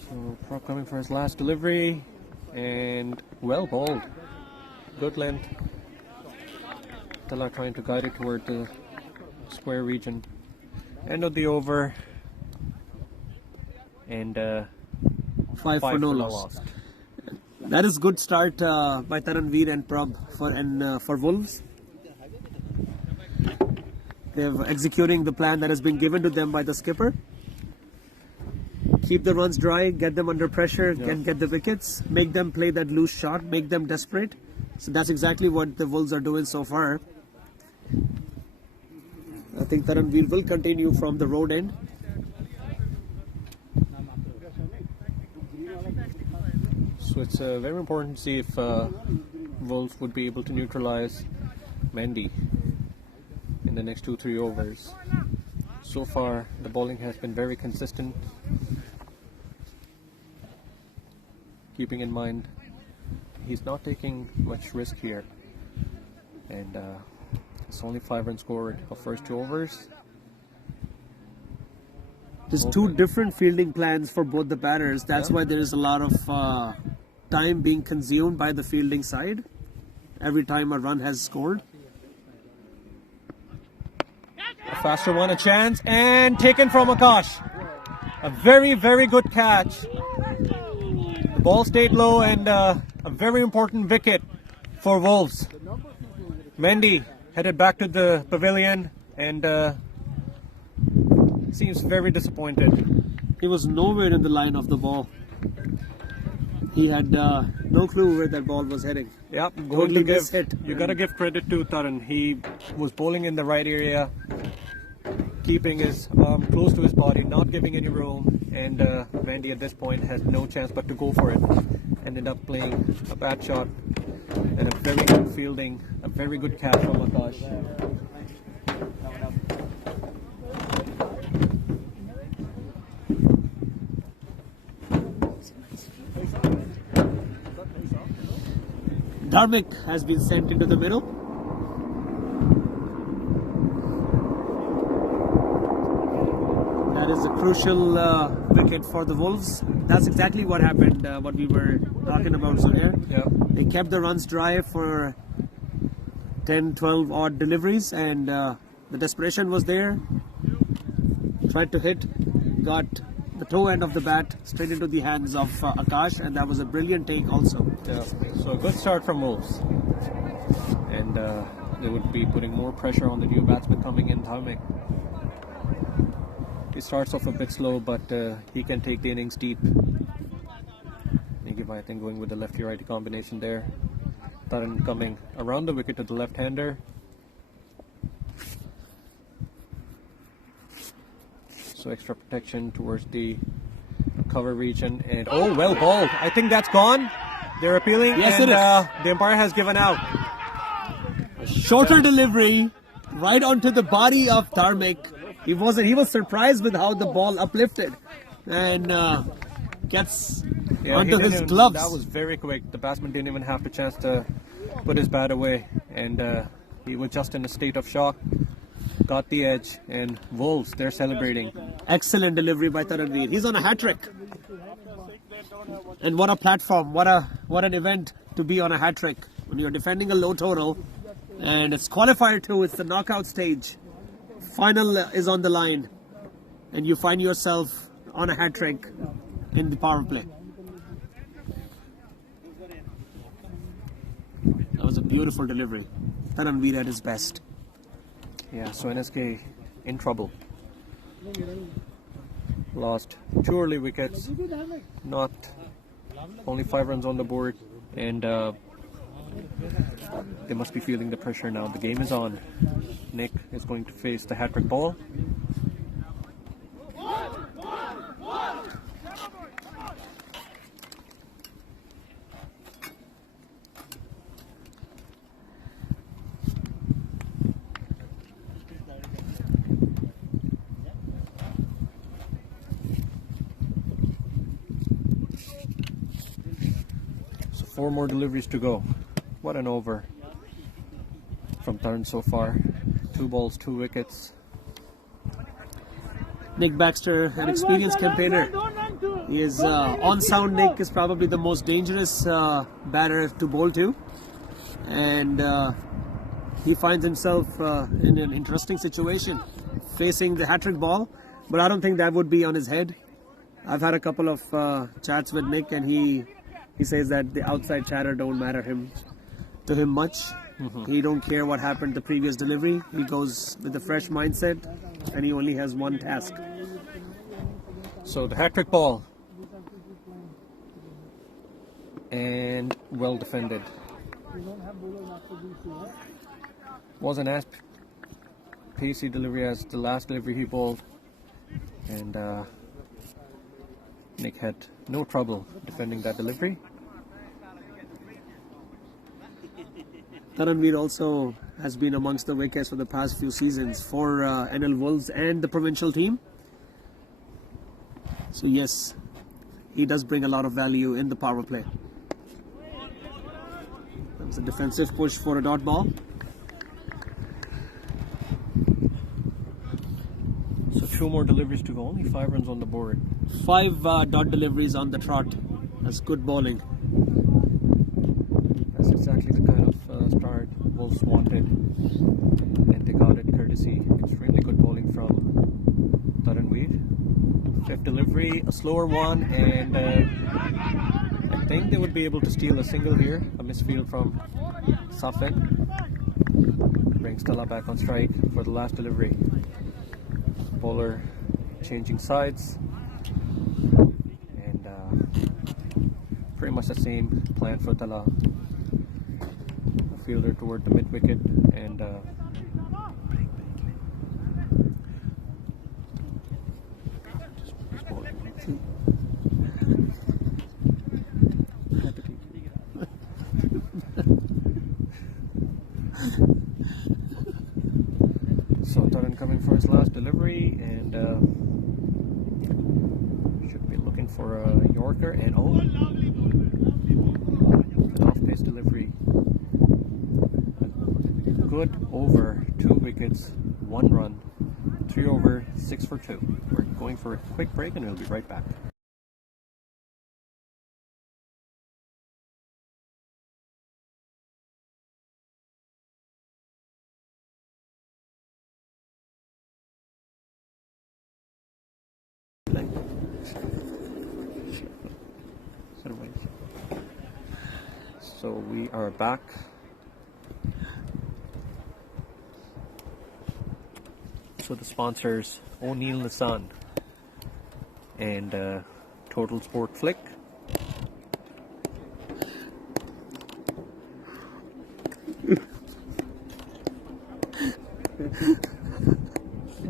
So Prab coming for his last delivery, and well bowled. Good length. Talha trying to guide it toward the square region. End of the over, and 5 for no loss. That is good start by Taranveer and Prab for Wolves. They're executing the plan that has been given to them by the skipper. Keep the runs dry, get them under pressure, and get the wickets, make them play that loose shot, make them desperate. So that's exactly what the Wolves are doing so far. I think Taranveer will continue from the road end. So it's very important to see if Wolves would be able to neutralize Mandy in the next 2-3 overs. So far, the bowling has been very consistent. Keeping in mind, he's not taking much risk here. And it's only 5 runs scored of first 2 overs. There's two different fielding plans for both the batters. That's why there is a lot of time being consumed by the fielding side every time a run has scored. A faster one, a chance, and taken from Akash. A very, very good catch. The ball stayed low, and a very important wicket for Wolves. Mendy headed back to the pavilion and seems very disappointed. He was nowhere in the line of the ball. He had no clue where that ball was heading. Yep, Totally hit. You gotta give credit to Taran. He was bowling in the right area, keeping his arm close to his body, not giving any room, and Mandy at this point has no chance but to go for it. Ended up playing a bad shot and a very good fielding, a very good catch from Akash. Dharmic has been sent into the middle. That is a crucial wicket for the Wolves. That's exactly what happened, what we were talking about, Zuhair. Yeah. They kept the runs dry for 10, 12 odd deliveries, and the desperation was there. Tried to hit, got the toe end of the bat straight into the hands of Akash, and that was a brilliant take also. Yeah, so a good start from Wolves. And they would be putting more pressure on the new batsman coming in, Dharmic. He starts off a bit slow, but he can take the innings deep. Negi, I think, going with the lefty-righty combination there. Taran coming around the wicket to the left-hander. So extra protection towards the cover region. And oh, well balled. I think that's gone. They're appealing. Yes, and, it is. the umpire has given out. Shorter delivery right onto the body of Dharmic. He was surprised with how the ball uplifted and gets onto he his didn't gloves. That was very quick. The batsman didn't even have the chance to put his bat away, and he was just in a state of shock. Got the edge, and Wolves, they're celebrating. Excellent delivery by Taranveer. He's on a hat-trick. And what a platform, what an event to be on a hat-trick. When you're defending a low total, and it's Qualifier 2, it's the knockout stage. Final is on the line, and you find yourself on a hat-trick in the power play. That was a beautiful delivery. Taranveer at his best. Yeah, so NSK in trouble. Lost 2 early wickets, not only 5 runs on the board, and they must be feeling the pressure now. The game is on. Nick is going to face the hat-trick ball. So 4 more deliveries to go. What an over from Tarn so far. 2 balls, 2 wickets. Nick Baxter, an experienced campaigner. He is on sound. Nick is probably the most dangerous batter to bowl to, and he finds himself in an interesting situation facing the hat-trick ball, but I don't think that would be on his head. I've had a couple of chats with Nick, and he says that the outside chatter don't matter to him much. He don't care what happened the previous delivery. He goes with a fresh mindset, and he only has one task. So the hat-trick ball, and well defended. Wasn't as pacey delivery as the last delivery he bowled, and Nick had no trouble defending that delivery. Taranveer also has been amongst the wickets for the past few seasons for NL Wolves and the provincial team. So yes, he does bring a lot of value in the power play. That was a defensive push for a dot ball. So 2 more deliveries to go, only 5 runs on the board. 5 dot deliveries on the trot. That's good bowling. That's exactly the kind of start Wolves wanted, and they got it courtesy extremely good bowling from Taranveer. 5th delivery, a slower one, and I think they would be able to steal a single here. A misfield from Safin brings Stella back on strike for the last delivery. Bowler changing sides, and pretty much the same plan for Tala. A fielder toward the mid wicket, and so Taran coming for his last delivery, and should be looking for a Yorker, and oh, an off-pace delivery. A good over, 2 wickets, 1 run, 3 over, 6 for 2. We're going for a quick break, and we'll be right back. So we are back. So the sponsors, O'Neill Nissan and Total Sport Flick.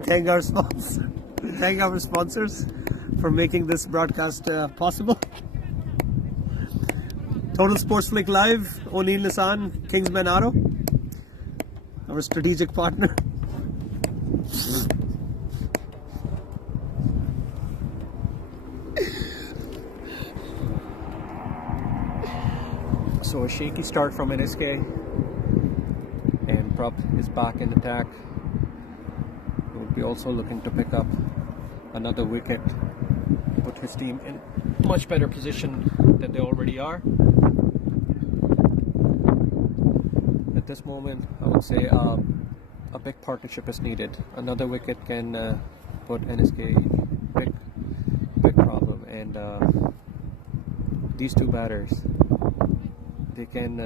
Thank our sponsors. Thank our sponsors for making this broadcast possible. Total Sports Flick Live, O'Neill Nissan, Kingsman Auto, our strategic partner. So a shaky start from NSK, and Prop is back in attack. He will be also looking to pick up another wicket, put his team in much better position than they already are. At this moment, I would say a big partnership is needed. Another wicket can put NSK big problem, and these two batters, they can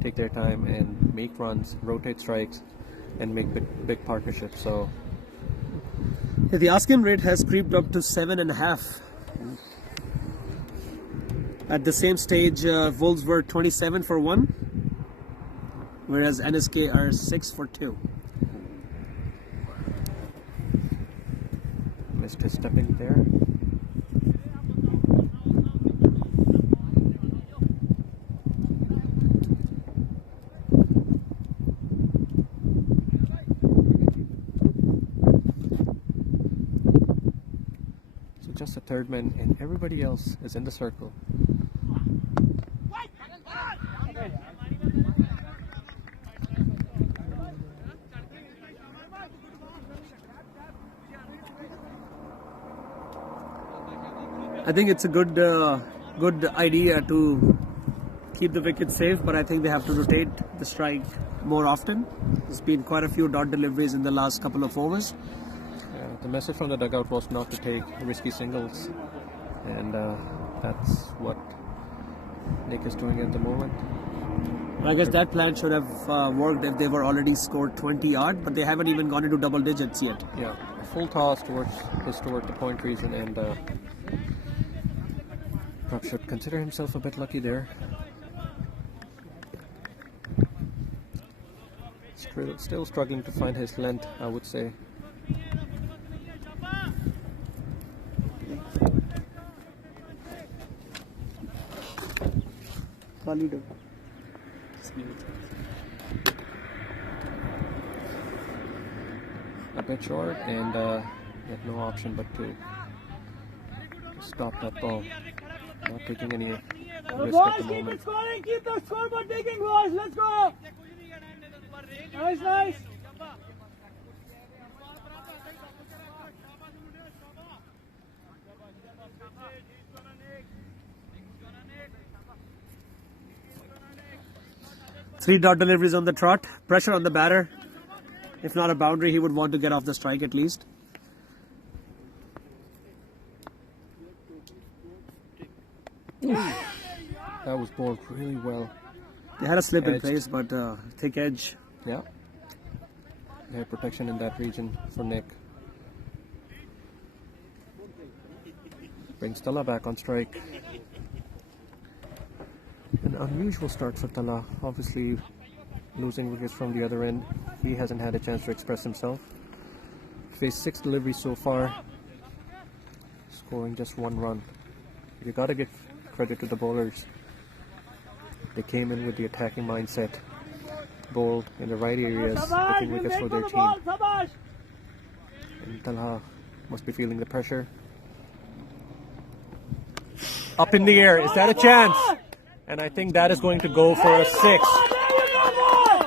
take their time and make runs, rotate strikes, and make big partnerships. So The asking rate has creeped up to 7.5. At the same stage, Wolves were 27 for 1, whereas NSK are 6 for 2. missed his stepping there. Just a third man, and everybody else is in the circle. I think it's a good idea to keep the wicket safe, but I think they have to rotate the strike more often. There's been quite a few dot deliveries in the last couple of overs. The message from the dugout was not to take risky singles, and that's what Nick is doing at the moment. I guess that plan should have worked if they were already scored 20 odd, but they haven't even gone into double digits yet. Yeah, a full toss toward the point crease, and Prop should consider himself a bit lucky there. Still struggling to find his length, I would say. A bit short, and he had no option but to stop that ball. Not taking any risk at the moment. Keep scoring, keep the scoreboard taking, boys. Let's go. Nice, nice. Three dot deliveries on the trot. Pressure on the batter. If not a boundary, he would want to get off the strike at least. That was bowled really well. They had a slip in Edged. place, but thick edge. Yeah. They had protection in that region for Nick. Brings Tala back on strike. An unusual start for Tala. Obviously losing wickets from the other end. He hasn't had a chance to express himself. Faced 6 deliveries so far, scoring just 1 run. You gotta give credit to the bowlers. They came in with the attacking mindset, bowled in the right areas, picking wickets for their team. And Talha must be feeling the pressure. Up in the air, is that a chance? And I think that is going to go for a 6.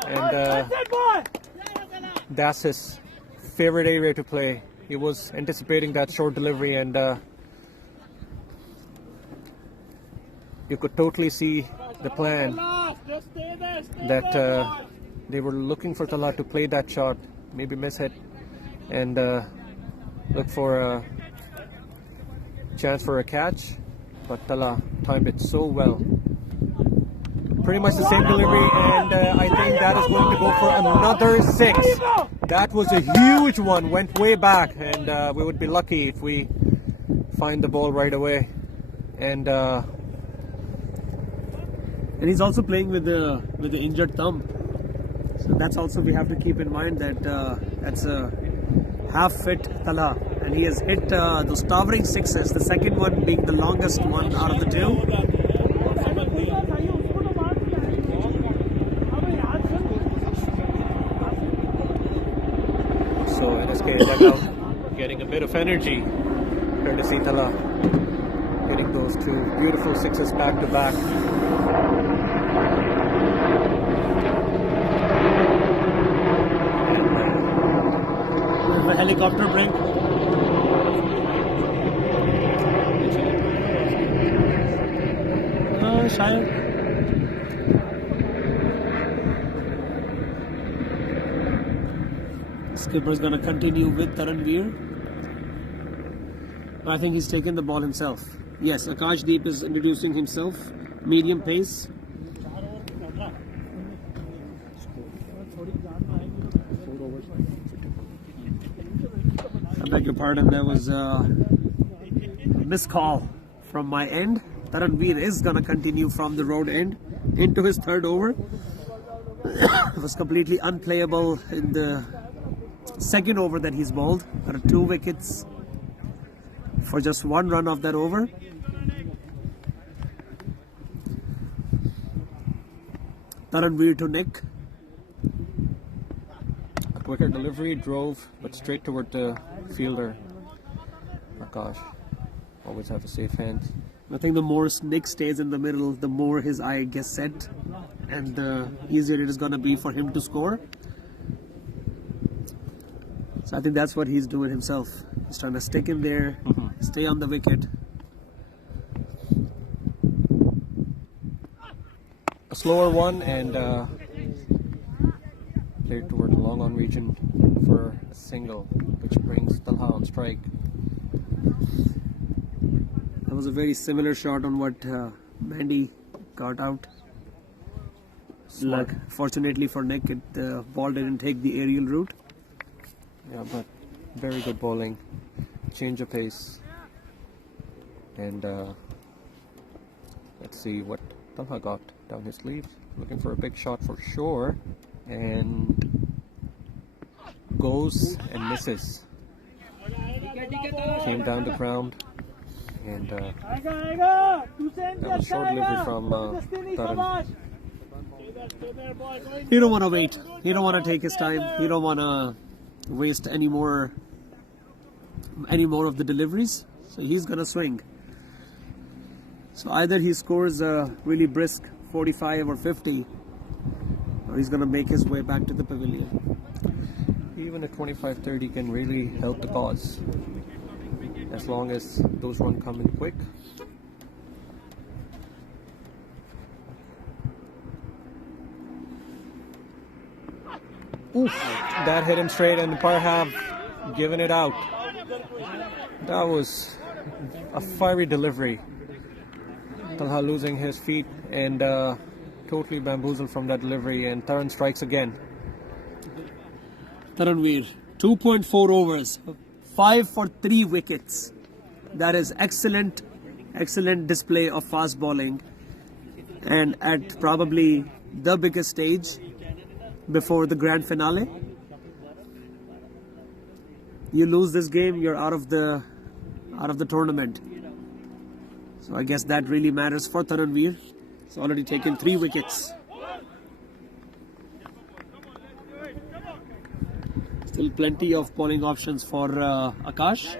And that's his favorite area to play. He was anticipating that short delivery, and you could totally see the plan that they were looking for Tala to play that shot, maybe miss it, and look for a chance for a catch. But Tala timed it so well. Pretty much the same delivery, and I think that is going to go for another 6. That was a huge one, went way back, and we would be lucky if we find the ball right away. And he's also playing with the injured thumb, so that's also we have to keep in mind that that's a half fit Tala, and he has hit those towering 6s, the second one being the longest one out of the 2. so NSK dugout getting a bit of energy courtesy Tala, hitting those 2 beautiful 6s back to back. The helicopter brink. Shayad. Skipper's gonna continue with Taranveer. I think he's taken the ball himself. Yes, Akashdeep is introducing himself. Medium pace. I beg your pardon, there was a missed call from my end. Taranveer is gonna continue from the road end into his 3rd over. It was completely unplayable in the 2nd over that he's bowled. There are 2 wickets for just 1 run of that over. Taranveer to Nick. A quicker delivery, drove, but straight toward the fielder. Akash, always have a safe hand. I think the more Nick stays in the middle, the more his eye gets set, and the easier it is going to be for him to score. So I think that's what he's doing himself. He's trying to stick in there, stay on the wicket. A slower one, and played toward the long on region for a single, which brings Talha on strike. That was a very similar shot on what Mandy got out. Like, fortunately for Nick, the ball didn't take the aerial route. Yeah, but very good bowling, change of pace, and let's see what Talha got down his sleeve. Looking for a big shot for sure, and goes and misses. Came down the ground, and that was short delivery from Taran. He don't want to wait. He don't want to take his time. He don't want to waste any more of the deliveries. So he's gonna swing. So either he scores a really brisk 45 or 50, or he's gonna make his way back to the pavilion. Even a 25-30 can really help the cause, as long as those runs come in quick. Oof, that hit him straight, and the Par have given it out. That was a fiery delivery. Talha losing his feet and totally bamboozled from that delivery, and Taran strikes again. Taranveer, 2.4 overs, 5 for 3 wickets. That is excellent display of fast bowling, and at probably the biggest stage before the grand finale. You lose this game, you're out of the tournament. So I guess that really matters for Taranveer. He's already taken 3 wickets. Still plenty of bowling options for Akash.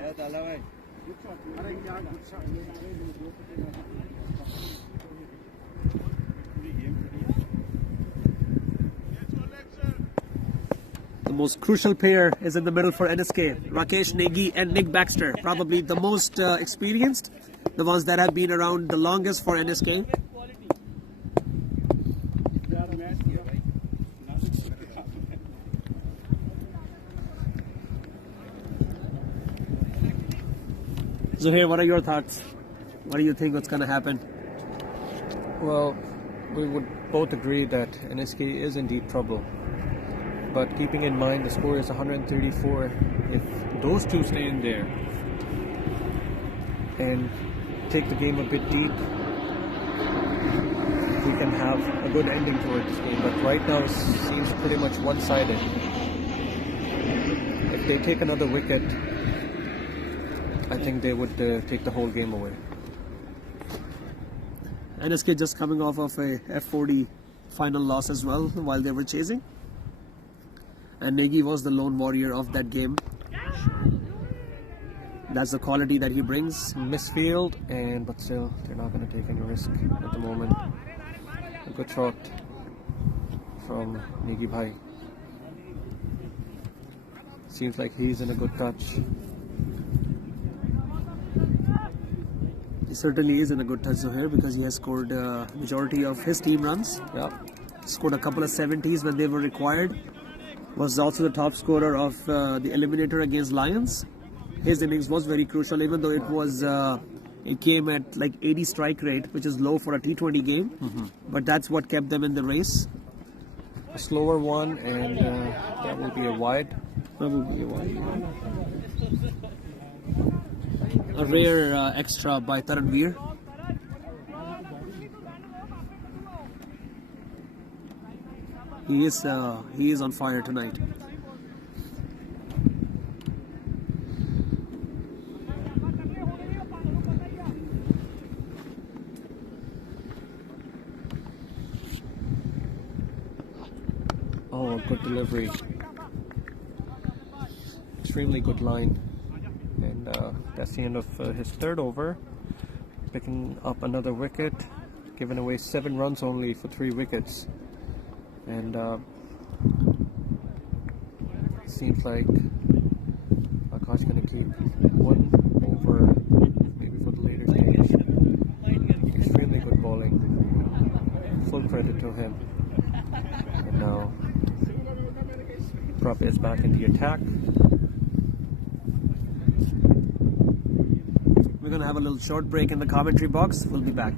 The most crucial pair is in the middle for NSK. Rakesh Negi and Nick Baxter. Probably the most experienced. The ones that have been around the longest for NSK. Zuhair, what are your thoughts? What do you think what's going to happen? Well, we would both agree that NSK is in deep trouble. But keeping in mind the score is 134, if those two stay in there and take the game a bit deep, we can have a good ending toward this game. But right now it seems pretty much one-sided. If they take another wicket, I think they would take the whole game away. NSK just coming off of a F40 final loss as well while they were chasing. And Negi was the lone warrior of that game. That's the quality that he brings. Misfield, but still they're not going to take any risk at the moment. A good shot from Negi Bhai. Seems like he's in a good touch. He certainly is in a good touch here because he has scored majority of his team runs. Yeah. Scored a couple of 70s when they were required. Was also the top scorer of the eliminator against Lions. His innings was very crucial, even though it came at like 80 strike rate, which is low for a T20 game. But that's what kept them in the race. A slower one, and that will be a wide. That will be a wide. A rare extra by Taranveer. He is on fire tonight. Oh, good delivery. Extremely good line. And that's the end of his third over. Picking up another wicket. Giving away 7 runs only for 3 wickets. And seems like Akash going to keep one over maybe for the later stage. Extremely good bowling. Full credit to him. And now Prabh is back in the attack. We're going to have a little short break in the commentary box. We'll be back.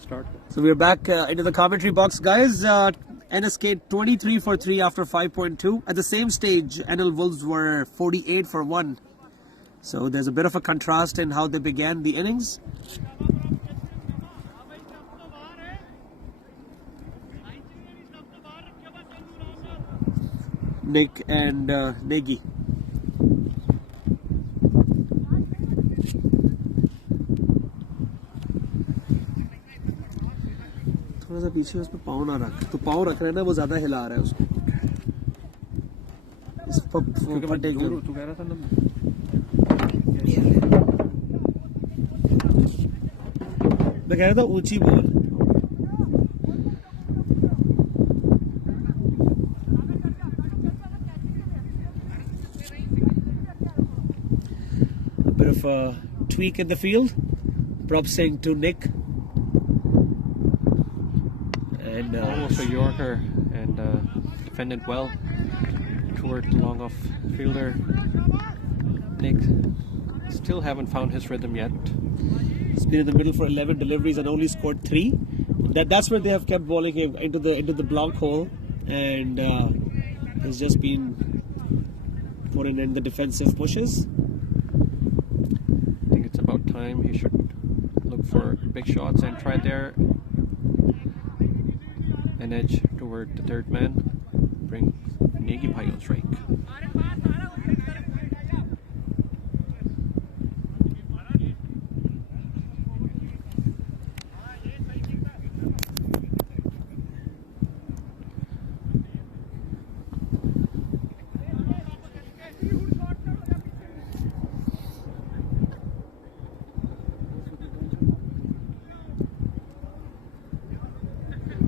Start. So we're back into the commentary box, guys. NSK 23 for 3 after 5.2. At the same stage, NL Wolves were 48 for 1. So there's a bit of a contrast in how they began the innings. Nick and Negi. थोड़ा सा पीछे उस पे पाँव ना रख, तो पाँव रख रहे हैं ना, वो ज़्यादा हिला रहा है उसको। इस फटे के तू कह रहा था ना, मैं कह रहा था ऊंची ball. of a tweak in the field. Propsing to Nick. And almost a Yorker, and defended well toward the long off fielder. Nick still haven't found his rhythm yet. He's been in the middle for 11 deliveries and only scored 3. That's where they have kept bowling him into the block hole, and he's just been putting in the defensive pushes. I think it's about time he should look for big shots and try there an edge toward the third man. Bring Negi Bhai on strike.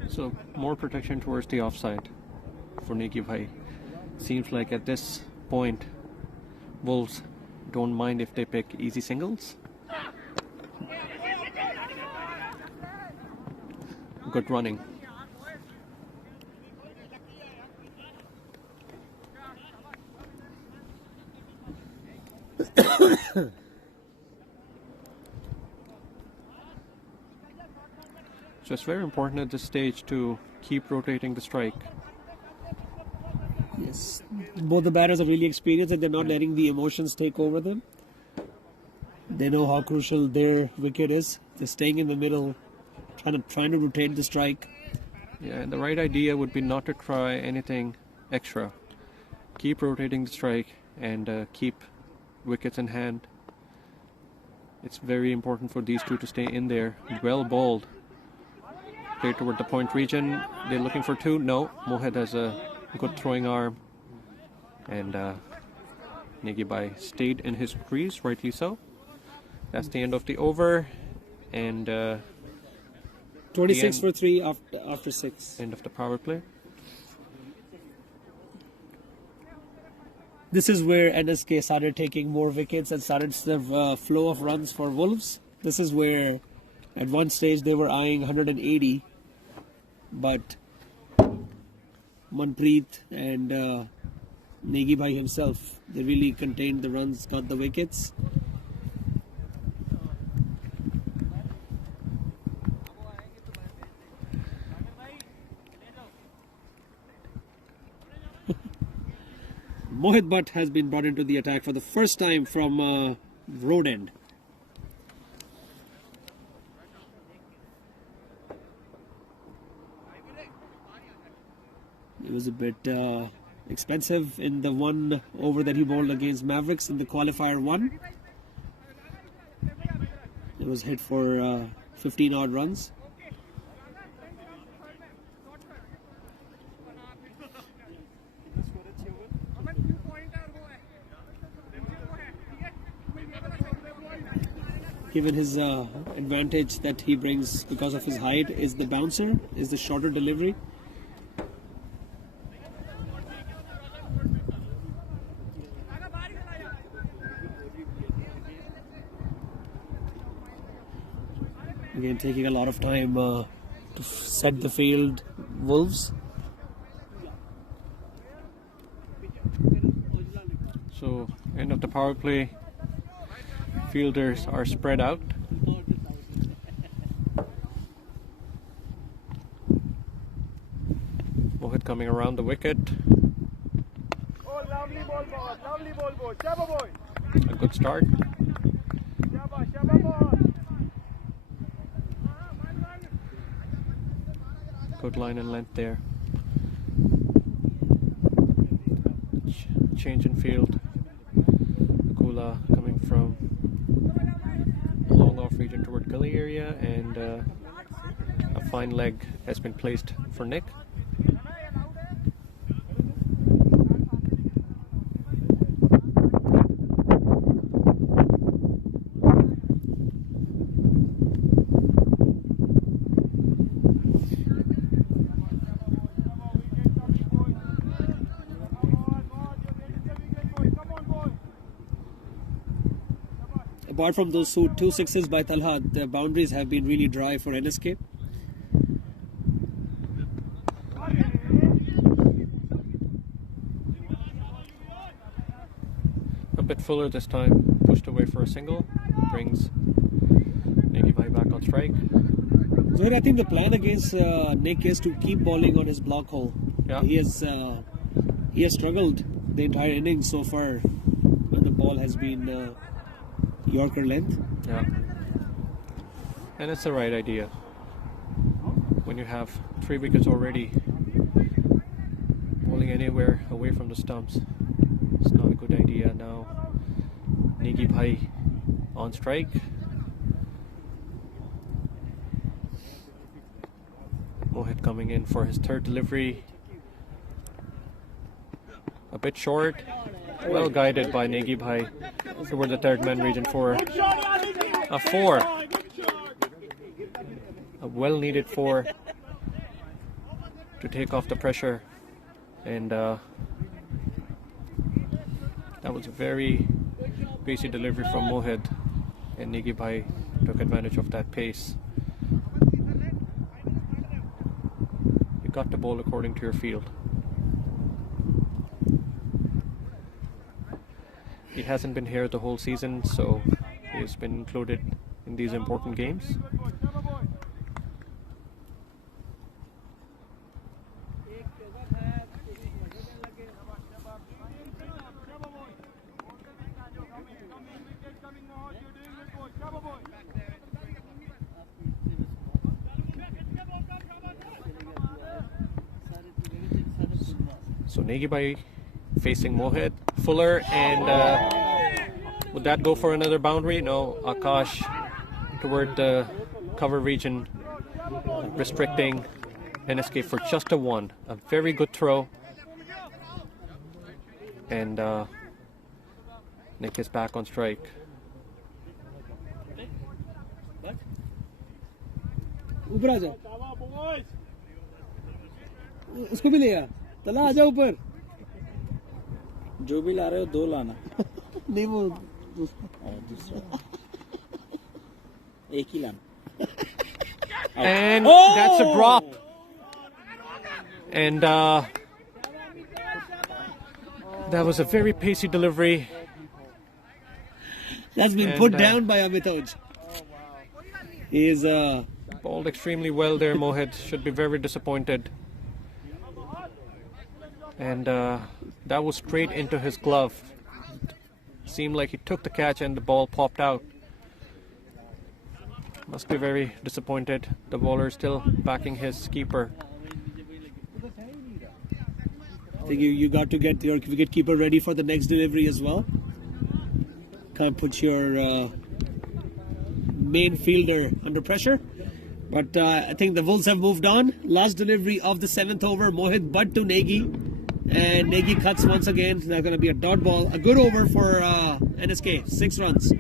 So more protection towards the offside for Negi Bhai. Seems like at this point Wolves don't mind if they pick easy singles. Good running. So it's very important at this stage to keep rotating the strike. Yes, both the batters are really experienced and they're not letting the emotions take over them. They know how crucial their wicket is. They're staying in the middle, trying to rotate the strike. Yeah, and the right idea would be not to try anything extra. Keep rotating the strike and keep wickets in hand. It's very important for these two to stay in there. Well bowled. Played toward the point region. They're looking for 2. No, Mohed has a good throwing arm. And Negi Bhai stayed in his crease, rightly so. That's the end of the over. And 26 for 3 after 6. End of the power play. This is where NSK started taking more wickets and started the flow of runs for Wolves. This is where at one stage they were eyeing 180, but Manpreet and Negi Bhai himself, they really contained the runs, got the wickets. Mohit Butt has been brought into the attack for the first time from road end. It was a bit expensive in the one over that he bowled against Mavericks in the Qualifier 1. It was hit for 15 odd runs. Given his advantage that he brings because of his height is the bouncer, is the shorter delivery. Again, taking a lot of time to set the field, Wolves. So, end of the power play. Fielders are spread out. Mohit coming around the wicket. Oh, lovely ball, boy. Lovely ball, boy. Shabba, boy. A good start. Shabba, shabba, boy. Good line and length there. Change in field. Akula coming from long off region toward gully area, and a fine leg has been placed for Nick. apart from those two sixes by Talha, the boundaries have been really dry for NSK. A bit fuller this time, pushed away for a single, brings Negi Bhai back on strike. So I think the plan against Nick is to keep bowling on his block hole. Yeah. He has struggled the entire innings so far when the ball has been Yorker length. Yeah. And it's the right idea. When you have 3 wickets already, bowling anywhere away from the stumps, it's not a good idea. Now, Negi Bhai on strike. Mohit coming in for his third delivery. A bit short. Well guided by Negi Bhai toward the third man region for a 4. A well needed 4 to take off the pressure. And that was a very pacey delivery from Mohit, and Negi Bhai took advantage of that pace. You got the ball according to your field. He hasn't been here the whole season, so he's been included in these important games. So Negi Bhai facing Mohit, Fuller, and would that go for another boundary? No, Akash toward the cover region, restricting NSK for just a 1. A very good throw. And Nick is back on strike. ऊपर आ जाओ, उसको भी ले आ, तला आ जाओ ऊपर. जो भी ला रहे हो 2 लाना. नहीं वो दूसरा एक ही लाना. And that's a drop. And that was a very pacey delivery. That's been put down by Amitoj. He is Bowled extremely well there, Mohit. Should be very disappointed. And that was straight into his glove. Seemed like he took the catch and the ball popped out. Must be very disappointed. The bowler is still backing his keeper. I think you got to get your wicket keeper ready for the next delivery as well. Can't put your main fielder under pressure. But I think the Wolves have moved on. Last delivery of the 7th over, Mohit butt to Negi. And Negi cuts once again. That's going to be a dot ball. A good over for NSK. 6 runs.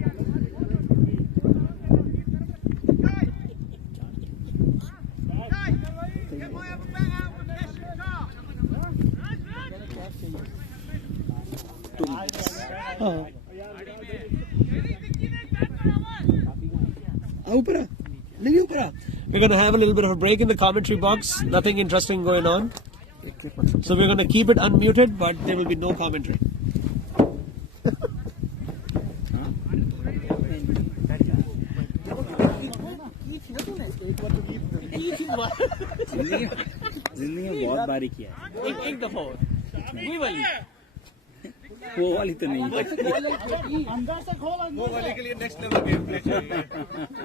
We're going to have a little bit of a break in the commentary box. Nothing interesting going on. So we're going to keep it unmuted, but there will be no commentary. जिंदगी में बहुत बारी किया है. एक दफा और वही वाली वो वाली तो नहीं. अंदर से खोल वो वाली के लिए नेक्स्ट लेवल गेम प्ले चाहिए.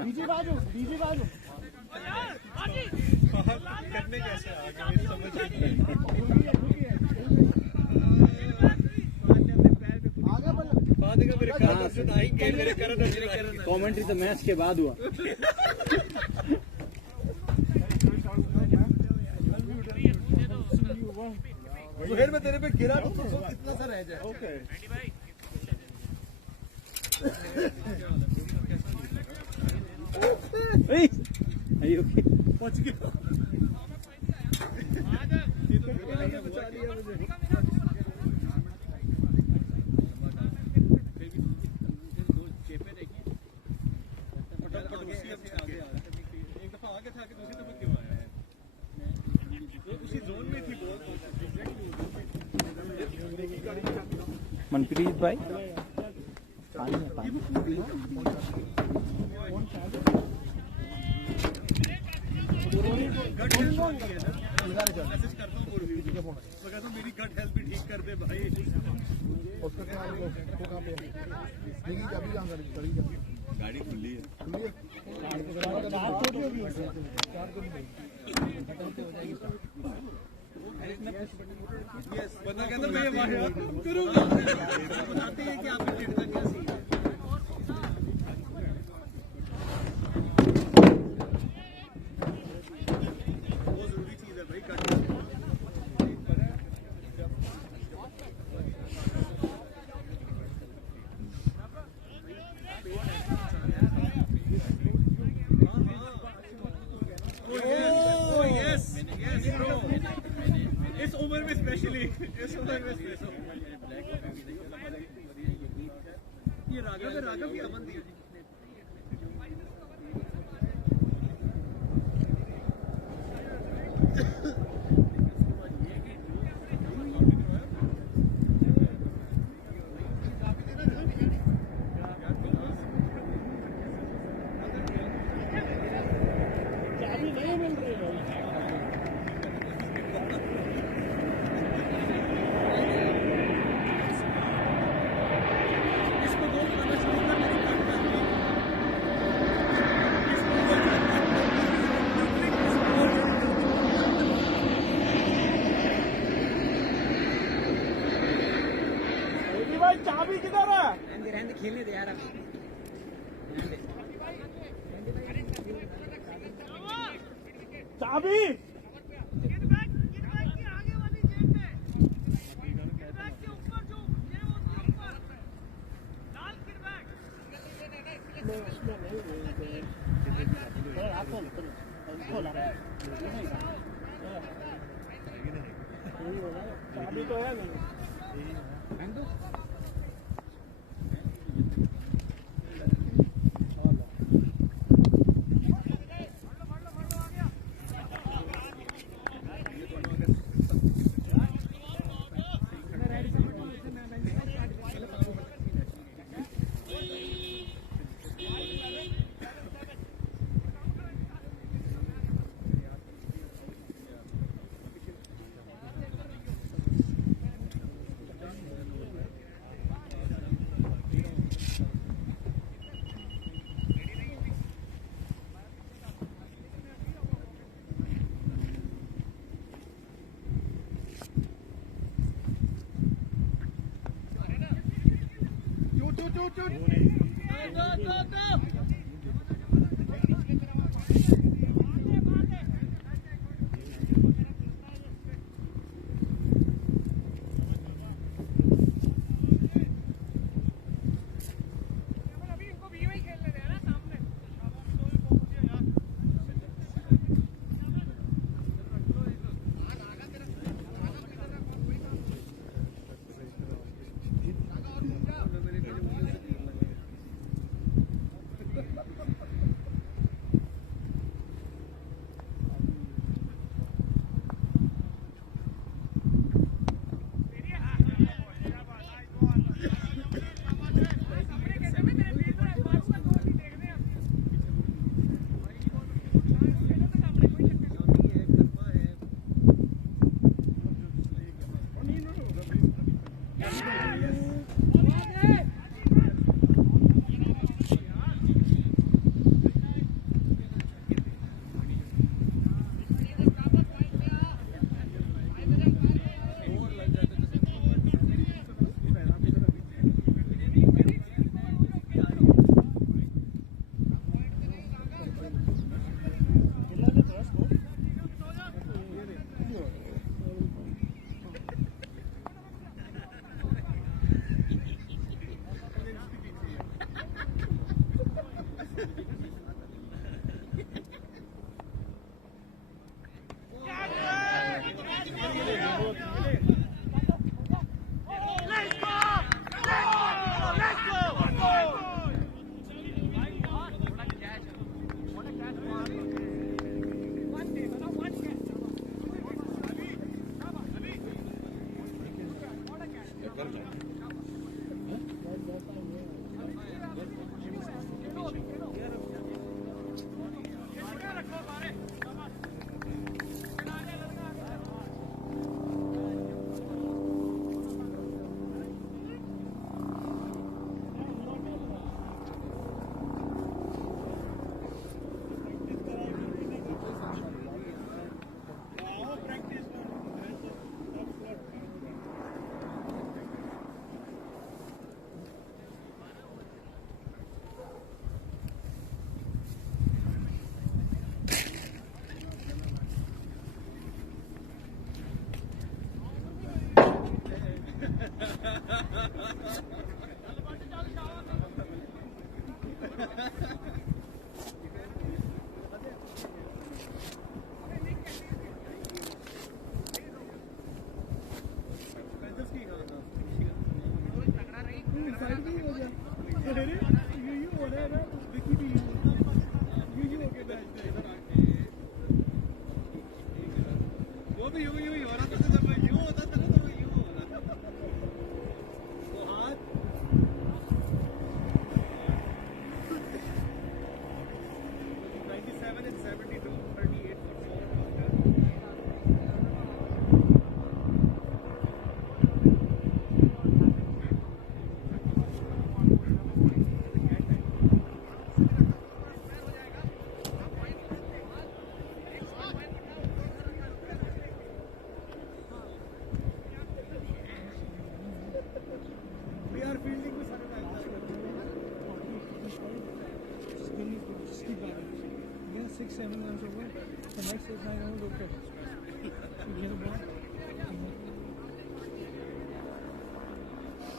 बीजी बाजू करने कैसे आगे समझ नहीं. कमेंट्री तो मैच के बाद हुआ. सुहेल में तेरे पे गिरा तो कितना सा रह जाए. ओके पहुंच गया. मनप्रीत भाई पानी में पानी मेरी गट हेल्थ भी ठीक कर दे भाई गाड़ी खुली है बंदा कहता मैं करूंगा बताते हैं कि आपका डेट का क्या सीन है बहुत जरूरी चीज है भाई कट इस उम्र में स्पेशली ये राघव की अमन दी चाबी किधर है? रहने खेलने दे यार चाबी चाबी तो है नहीं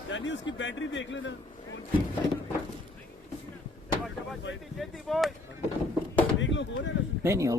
जानी उसकी बैटरी देख लेना देख लो हो रहा है नहीं हो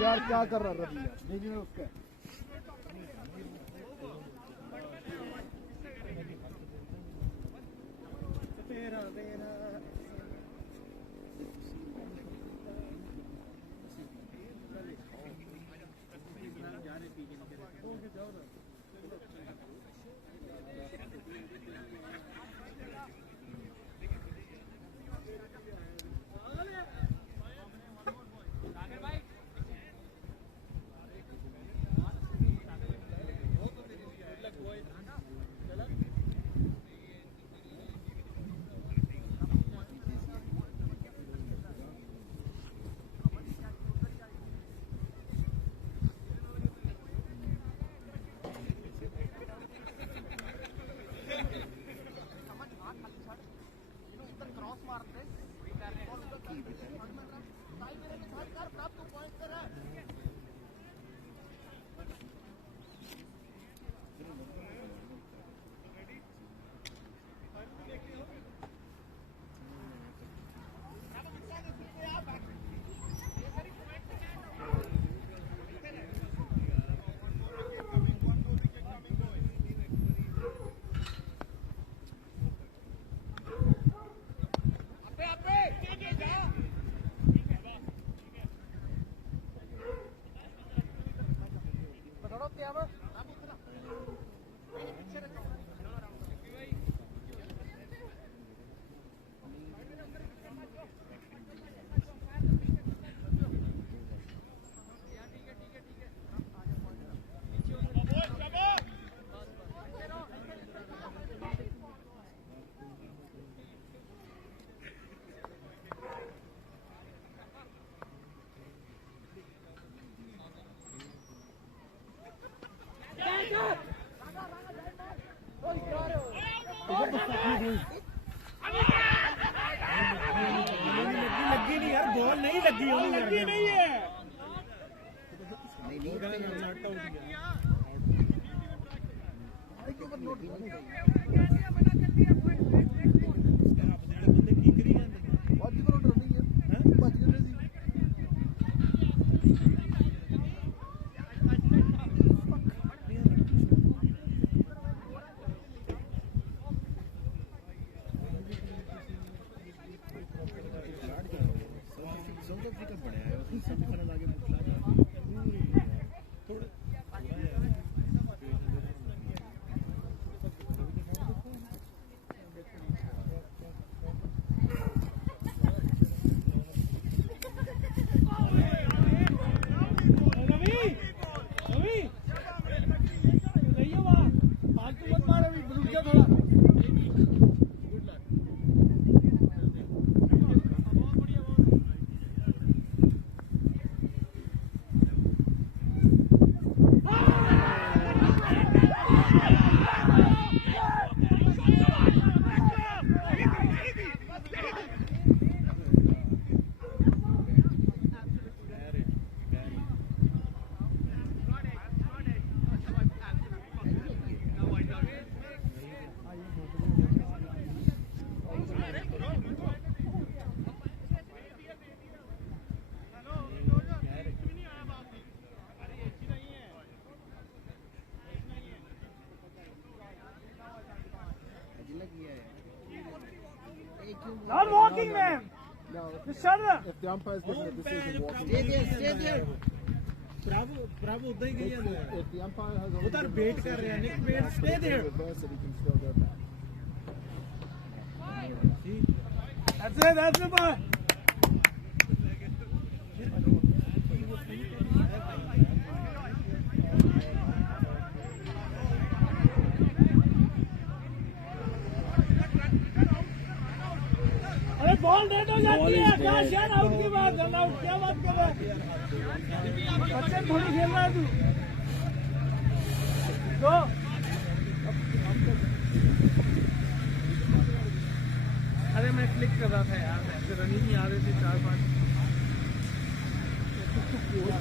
यार क्या कर रहा रवि यार देखिए उसका लगी नहीं यार बॉल नहीं लगी नहीं है Not walking, man. No. Just shut up. If the umpire's giving a decision, walking. Stay there. Bravo, उधर ही गया है. If the umpire has already उधर given a wait decision, कर रहे हैं. and Wait, he has to stay there. reverse it, he can still go back. That's it, boy. अरे ball red हो जाती है आकाश यार आउट की बात रन आउट क्या बात कर रहा है बच्चे थोड़ी खेल रहा है तू तो अरे मैं क्लिक कर रहा था यार ऐसे रन ही नहीं आ रहे थे 4-5 Well,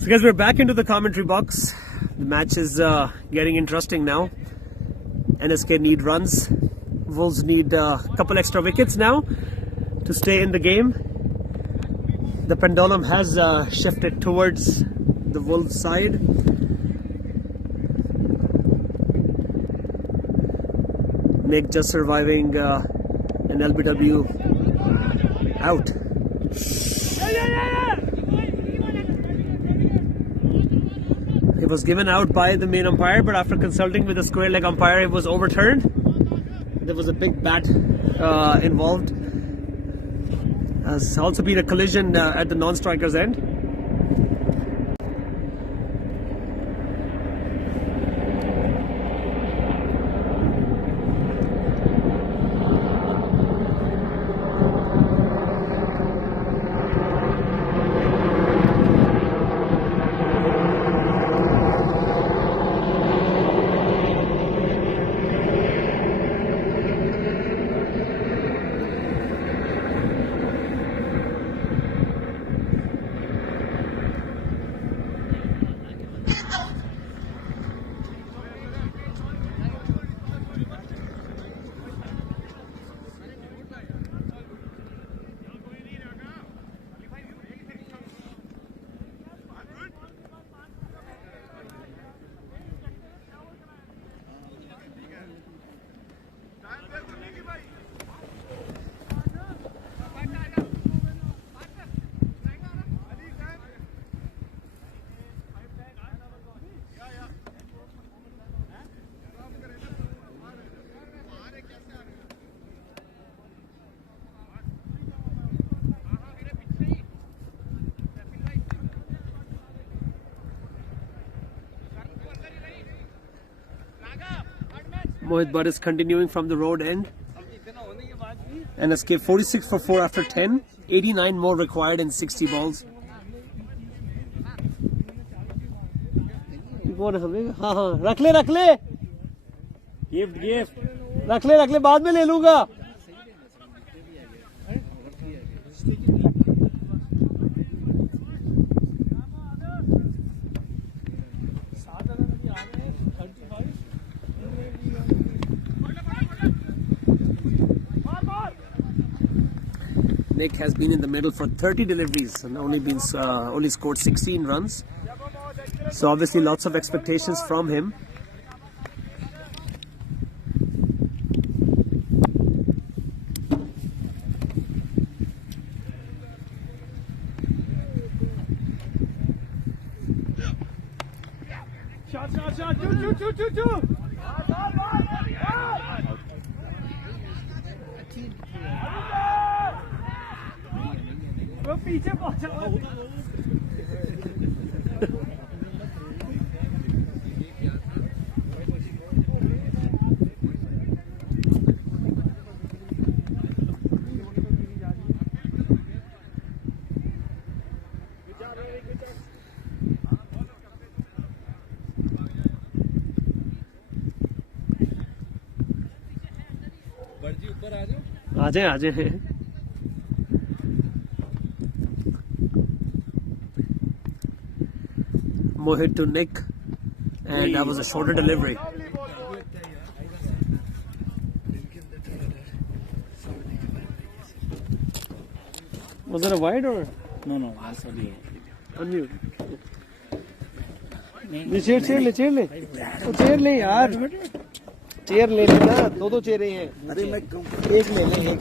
So guys, we're back into the commentary box. The match is getting interesting now. NSK need runs. Wolves need a couple extra wickets now to stay in the game. The pendulum has shifted towards the Wolves side. Nick just surviving an LBW out. It was given out by the main umpire, but after consulting with the square leg umpire, it was overturned. There was a big bat involved. Has also been a collision at the non-striker's end. Mohit Butt is continuing from the road end. NSK 46 for 4 after 10. 89 more required in 60 balls. हाँ हाँ रख ले gift रख ले बाद में ले लूंगा. Nick has been in the middle for 30 deliveries and only scored 16 runs. So obviously lots of expectations from him. Shot. Two. वो पीछे पहुंचा आ जाए Mohit to Nick, and that was a shorter delivery. Was it a wide or? No, that's only. Unmute. Chair ले यार chair ले लेना दो चेयरें हैं अरे मैं एक ले ले एक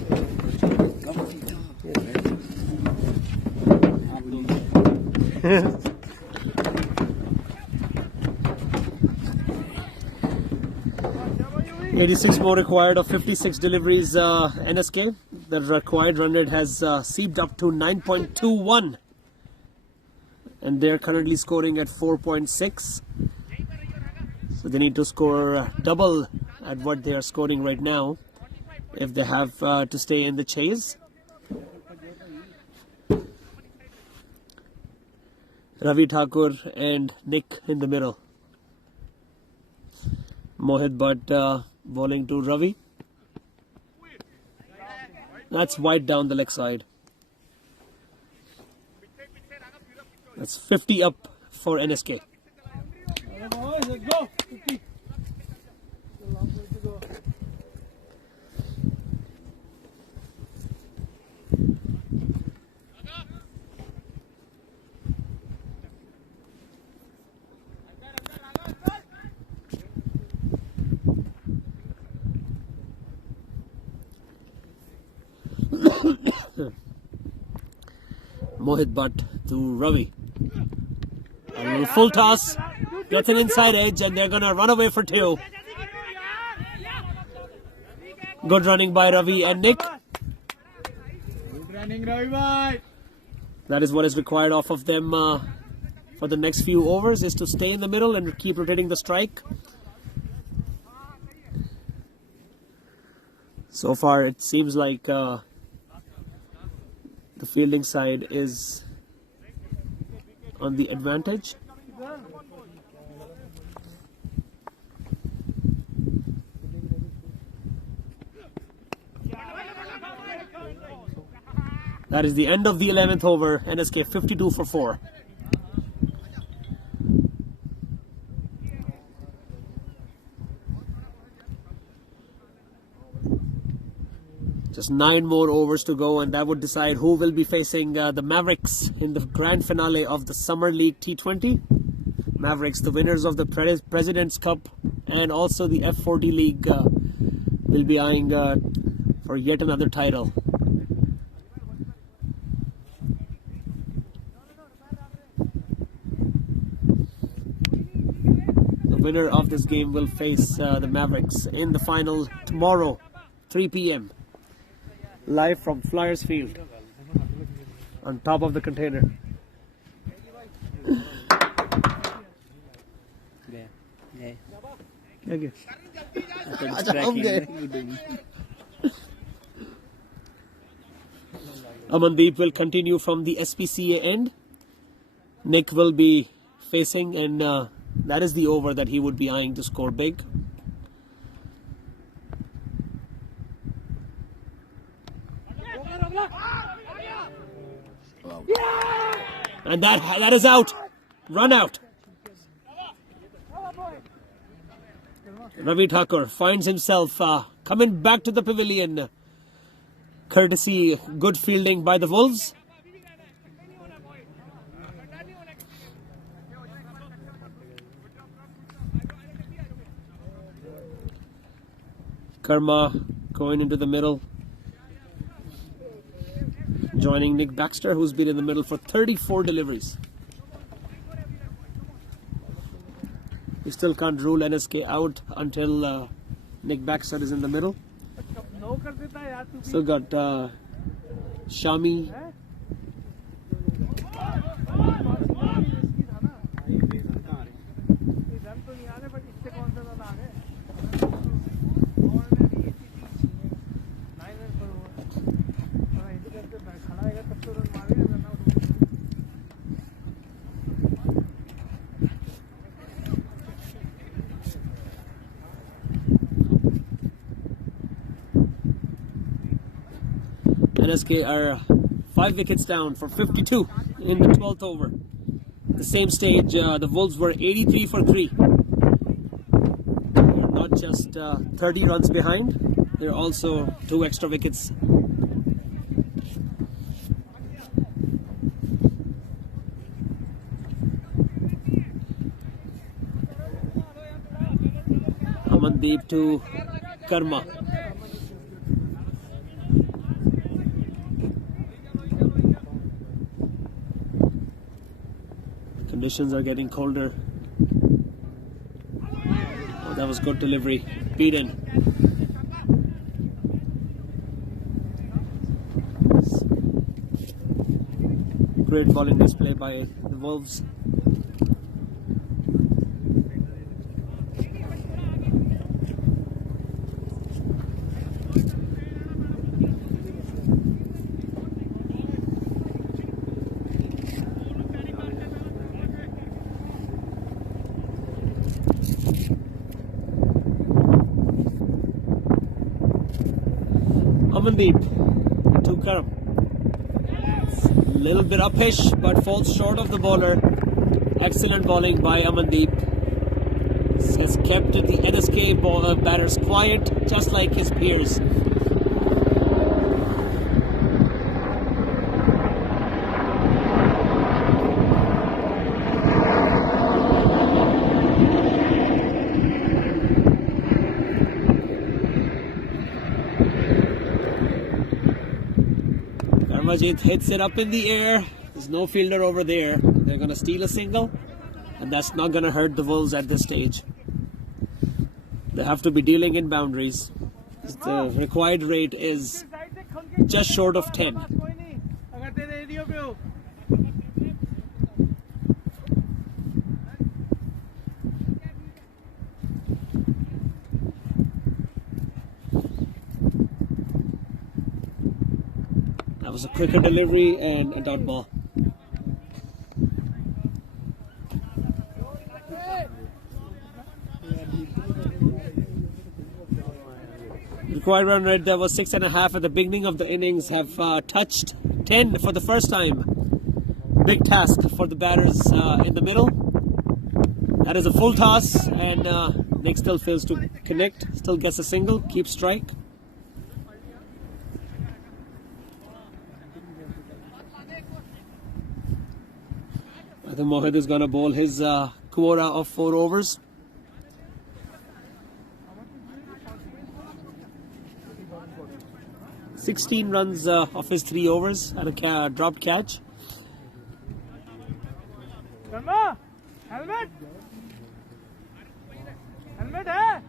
86 more required of 56 deliveries. NSK, the required run rate has seeped up to 9.21, and they're currently scoring at 4.6. So they need to score double at what they are scoring right now if they have to stay in the chase. Ravi Thakur and Nick in the middle. Mohit Butt bowling to Ravi. That's wide down the leg side. That's 50 up for NSK. Boys, let's go. 50. Still long way to go. Mohit Bhatt to Ravi. A little full toss, gets an inside edge, and they're gonna run away for 2. Good running by Ravi and Nick. Good running, Ravi bhai. That is what is required off of them for the next few overs, is to stay in the middle and keep rotating the strike. So far, it seems like the fielding side is on the advantage. That is the end of the 11th over. NSK 52 for 4. Just 9 more overs to go, and that would decide who will be facing the Mavericks in the grand finale of the Summer League T20. Mavericks, the winners of the President's Cup and also the F40 League, will be eyeing for yet another title. The winner of this game will face the Mavericks in the final tomorrow, 3 p.m. live from Flyers Field on top of the container. Amandeep will continue from the SPCA end. Nick will be facing, and that is the over that he would be eyeing to score big. And that is out. Run out. Ravi Thakur finds himself coming back to the pavilion, courtesy good fielding by the Wolves. Karma going into the middle, joining Nick Baxter, who's been in the middle for 34 deliveries. We still can't rule NSK out until Nick Baxter is in the middle. Still got Shami. NSK are 5 wickets down for 52 in the 12th over. At the same stage, the Wolves were 83 for 3. They're not just 30 runs behind, they're also 2 extra wickets. Amandeep to Karma. Conditions are getting colder. Oh, that was good delivery. Beaten. Great bowling display by the Wolves. Amandeep to Karam. Little bit upish, but falls short of the bowler. Excellent bowling by Amandeep. Has kept the NSK batters quiet, just like his peers. Karmajit hits it up in the air. There's no fielder over there. They're going to steal a single, and that's not going to hurt the Wolves at this stage. They have to be dealing in boundaries. The required rate is just short of 10. That was a quicker delivery and a dot ball. Required run rate that was 6.5 at the beginning of the innings have touched 10 for the first time. Big task for the batters in the middle. That is a full toss, and Nick still fails to connect, still gets a single, keeps strike. I think Mohit is going to bowl his quota of 4 overs. $16 runs of his 3 overs and a dropped catch. Helmet! Helmet hai?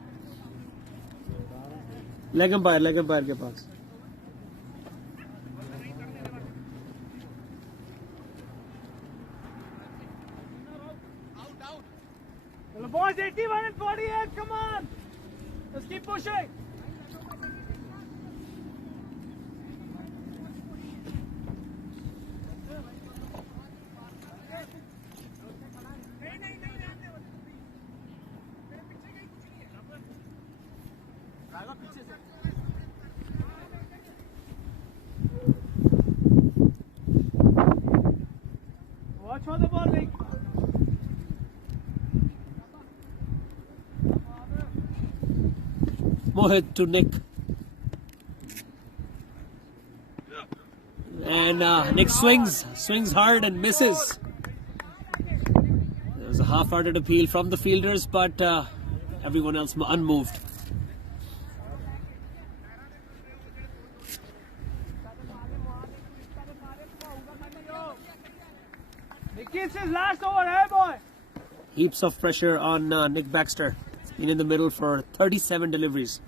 Leg umpire के पास. The boys 81 and 48, come on! Let's keep pushing! Watch for the bowling. Mohit to Nick. And Nick swings hard and misses. There was a half-hearted appeal from the fielders, but everyone else unmoved. This is last over, hey boy! Heaps of pressure on Nick Baxter. He's been in the middle for 37 deliveries.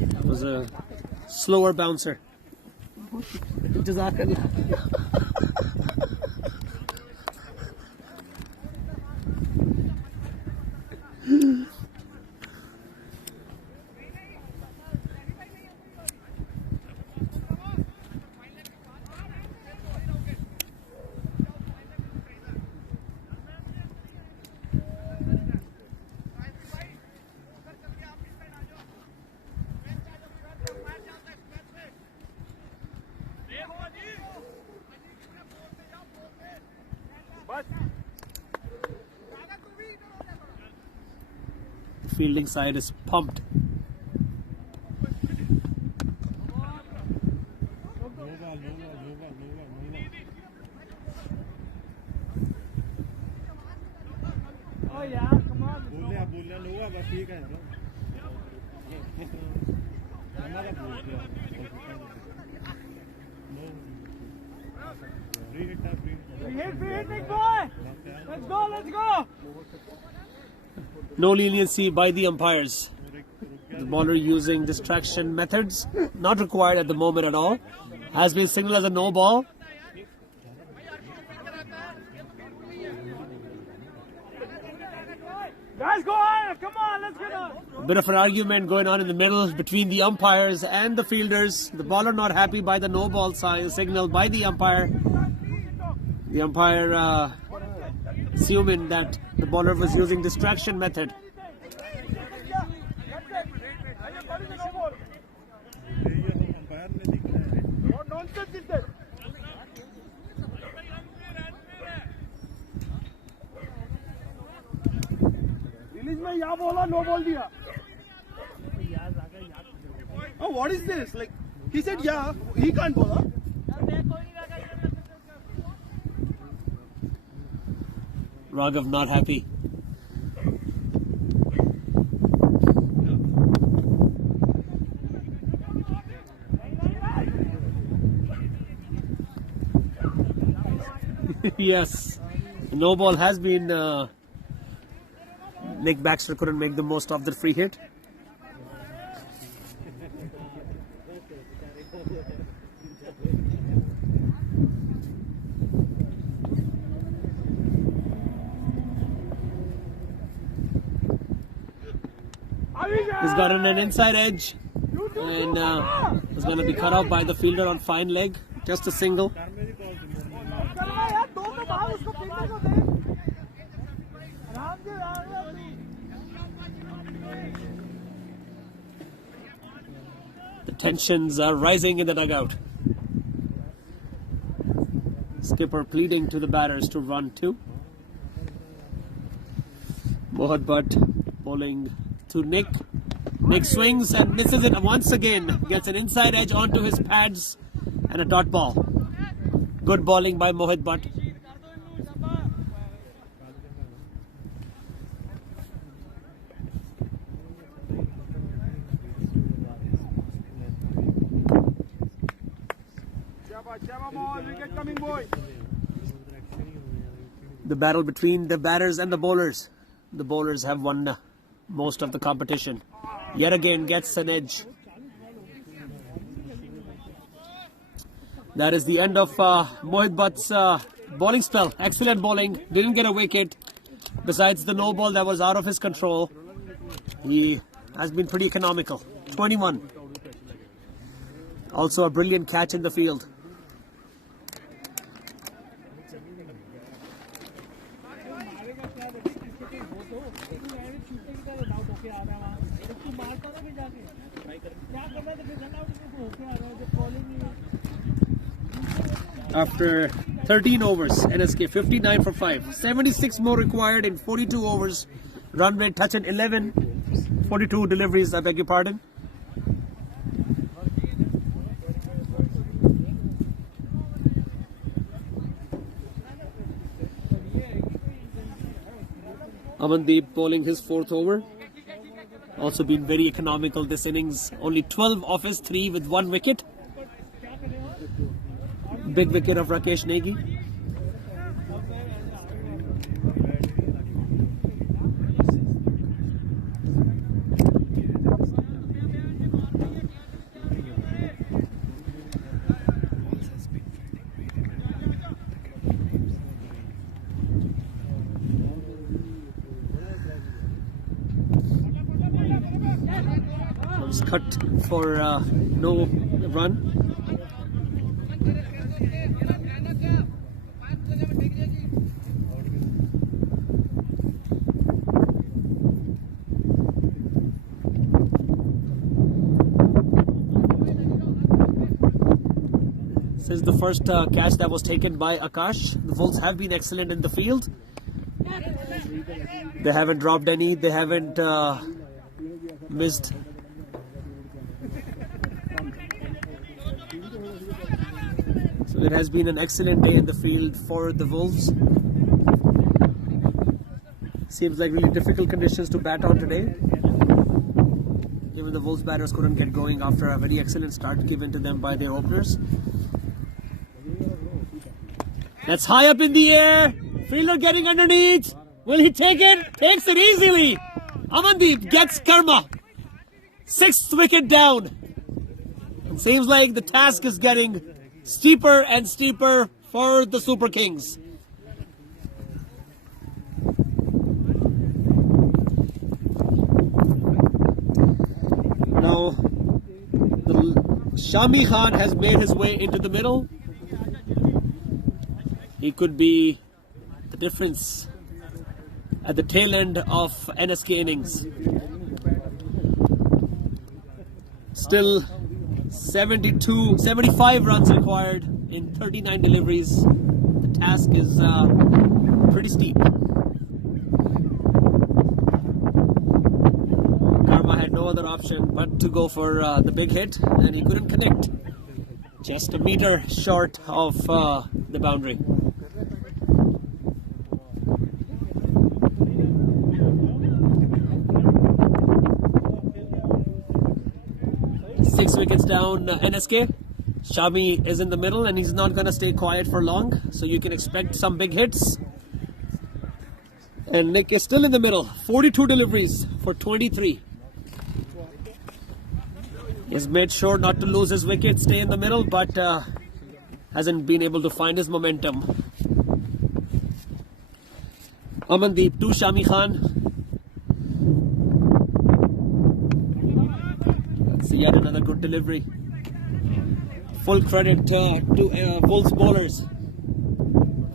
That was a slower bouncer. The fielding side is pumped. Oh yeah, come on. Free hit, big boy! Let's go! No leniency by the umpires. The bowler using distraction methods, not required at the moment at all. Has been signaled as a no ball. Guys, go on! Come on, let's get on! A bit of an argument going on in the middle between the umpires and the fielders. The bowler not happy by the no ball signal by the umpire. The umpire assuming that the bowler was using distraction method. Release में या बोला no ball दिया. Oh, what is this? Like he said, yeah, he can't bowl. Huh? Raghav not happy. Yes, no ball has been. Nick Baxter couldn't make the most of the free hit. He's gotten an inside edge and is going to be cut off by the fielder on fine leg. Just a single. The tensions are rising in the dugout. Skipper pleading to the batters to run two. Mohit Butt bowling to Nick. Nick swings and misses it once again. Gets an inside edge onto his pads and a dot ball. Good bowling by Mohit Butt. The battle between the batters and the bowlers. The bowlers have won most of the competition. Yet again gets an edge. That is the end of Mohit Butt's bowling spell. Excellent bowling. Didn't get a wicket. Besides the no ball that was out of his control, he has been pretty economical. 21. Also a brilliant catch in the field. After 13 overs, NSK 59 for 5. 76 more required in 42 overs. Run rate touch at 11. 42 deliveries, I beg your pardon. Amandeep bowling his fourth over. Also been very economical this innings. Only 12 off his 3 with 1 wicket. Big wicket of Rakesh Negi. Was cut for no run. This is the first catch that was taken by Akash. The Wolves have been excellent in the field. They haven't dropped any. They haven't missed. So it has been an excellent day in the field for the Wolves. Seems like really difficult conditions to bat on today. Even the Wolves batters couldn't get going after a very excellent start given to them by their openers. That's high up in the air. Fielder getting underneath. Will he take it? Takes it easily. Amandeep gets karma. 6th wicket down. It seems like the task is getting steeper and steeper for the Super Kings. Now, Shami Khan has made his way into the middle. He could be the difference at the tail end of NSK innings. Still 75 runs required in 39 deliveries. The task is pretty steep. Karma had no other option but to go for the big hit, and he couldn't connect. Just a meter short of the boundary. Six wickets down, NSK. Shami is in the middle and he's not going to stay quiet for long, so you can expect some big hits. And Nick is still in the middle, 42 deliveries for 23. He's made sure not to lose his wicket, stay in the middle, but hasn't been able to find his momentum. Amandeep to Shami Khan. That's yet another good delivery. Full credit to Wolves bowlers.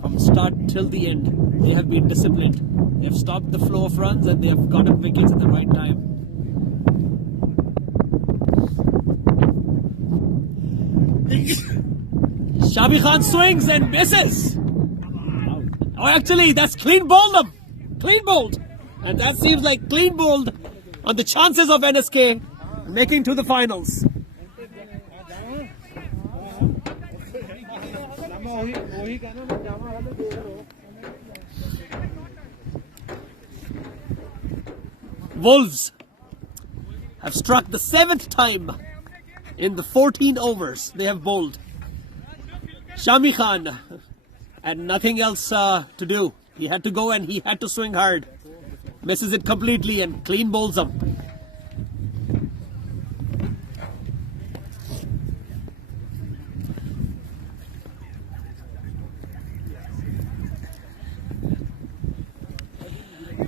From start till the end, they have been disciplined. They have stopped the flow of runs and they have gotten wickets at the right time. Shami Khan swings and misses. Oh, actually, that's clean bowled them. Clean bowled. And that seems like clean bowled on the chances of NSK making to the finals. Wolves have struck the 7th time in the 14 overs they have bowled. Shami Khan had nothing else to do. He had to go and he had to swing hard. Misses it completely and clean bowls them.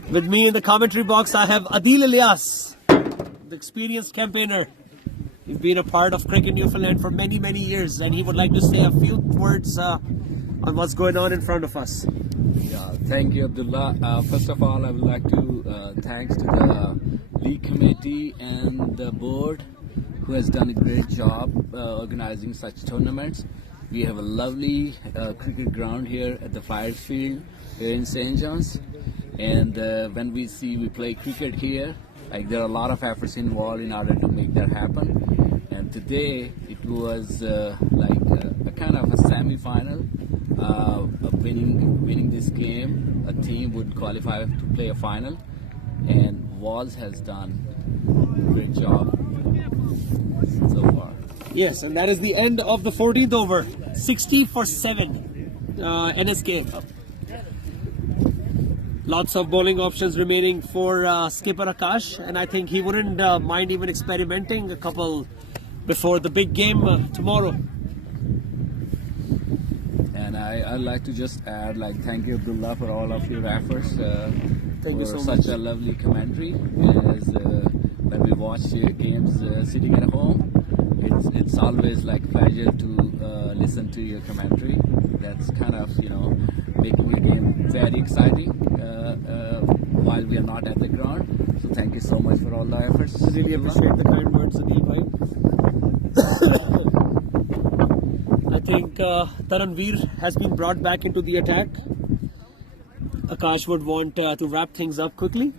With me in the commentary box, I have Adil Ilyas, the experienced campaigner. He's been a part of Cricket Newfoundland for many, many years, and he would like to say a few words on what's going on in front of us. Yeah, thank you, Abdullah. First of all, I would like to thanks to the league committee and the board who has done a great job organizing such tournaments. We have a lovely cricket ground here at the Flyers Field here in St. John's. And when we play cricket here, like there are a lot of efforts involved in order to make that happen. And today it was like a kind of a semi-final. Winning this game, a team would qualify to play a final, and Walls has done a great job so far. Yes, and that is the end of the 14th over. 60 for 7 NSK. Lots of bowling options remaining for skipper Akash, and I think he wouldn't mind even experimenting a couple before the big game tomorrow. And I'd like to just add, like, thank you, Abdullah, for all of your efforts. Thank you so such much. a lovely commentary. As when we watch games sitting at home, it's always like pleasure to listen to your commentary. That's kind of making the game very exciting while we are not at the ground. So thank you so much for all the efforts. Really appreciate the kind words, Adil bhai. I think Taranveer has been brought back into the attack. Akash would want to wrap things up quickly.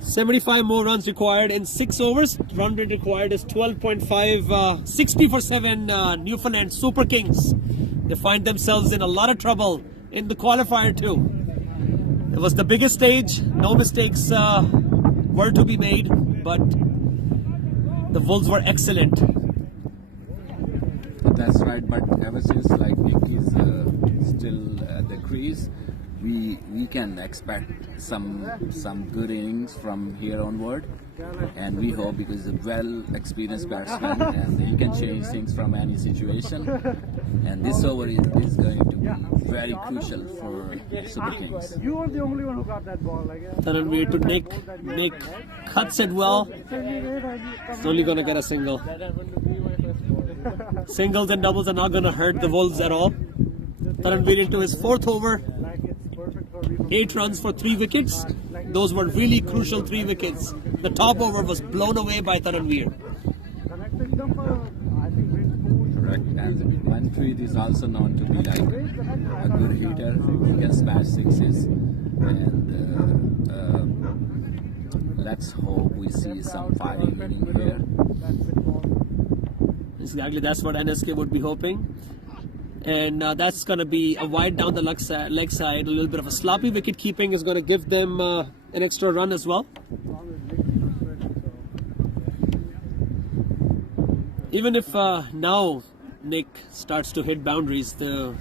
75 more runs required in 6 overs. Run rate required is 12.5. 60 for 7 Newfoundland Super Kings. They find themselves in a lot of trouble in the qualifier too. It was the biggest stage. No mistakes were to be made, but the Wolves were excellent. That's right, but ever since like Nick is still at the crease, we can expect some good innings from here onward, and we hope, because he's a well experienced batsman and he can change things from any situation, and this over is going to be very crucial for Super Kings. You were the only one who got that ball. Taranveer to Nick cuts it well. It's only gonna get a single. Singles and doubles are not gonna hurt the Wolves at all. Taranveer into his 4th over. 8 runs for 3 wickets. Those were really crucial 3 wickets. The top over was blown away by Taranveer. Correct. And Manpreet is also known to be like a good hitter. He can smash sixes. And let's hope we see some fighting in here. Exactly, that's what NSK would be hoping. And that's going to be a wide down the leg side. A little bit of a sloppy wicket keeping is going to give them an extra run as well. Even if now Nick starts to hit boundaries, the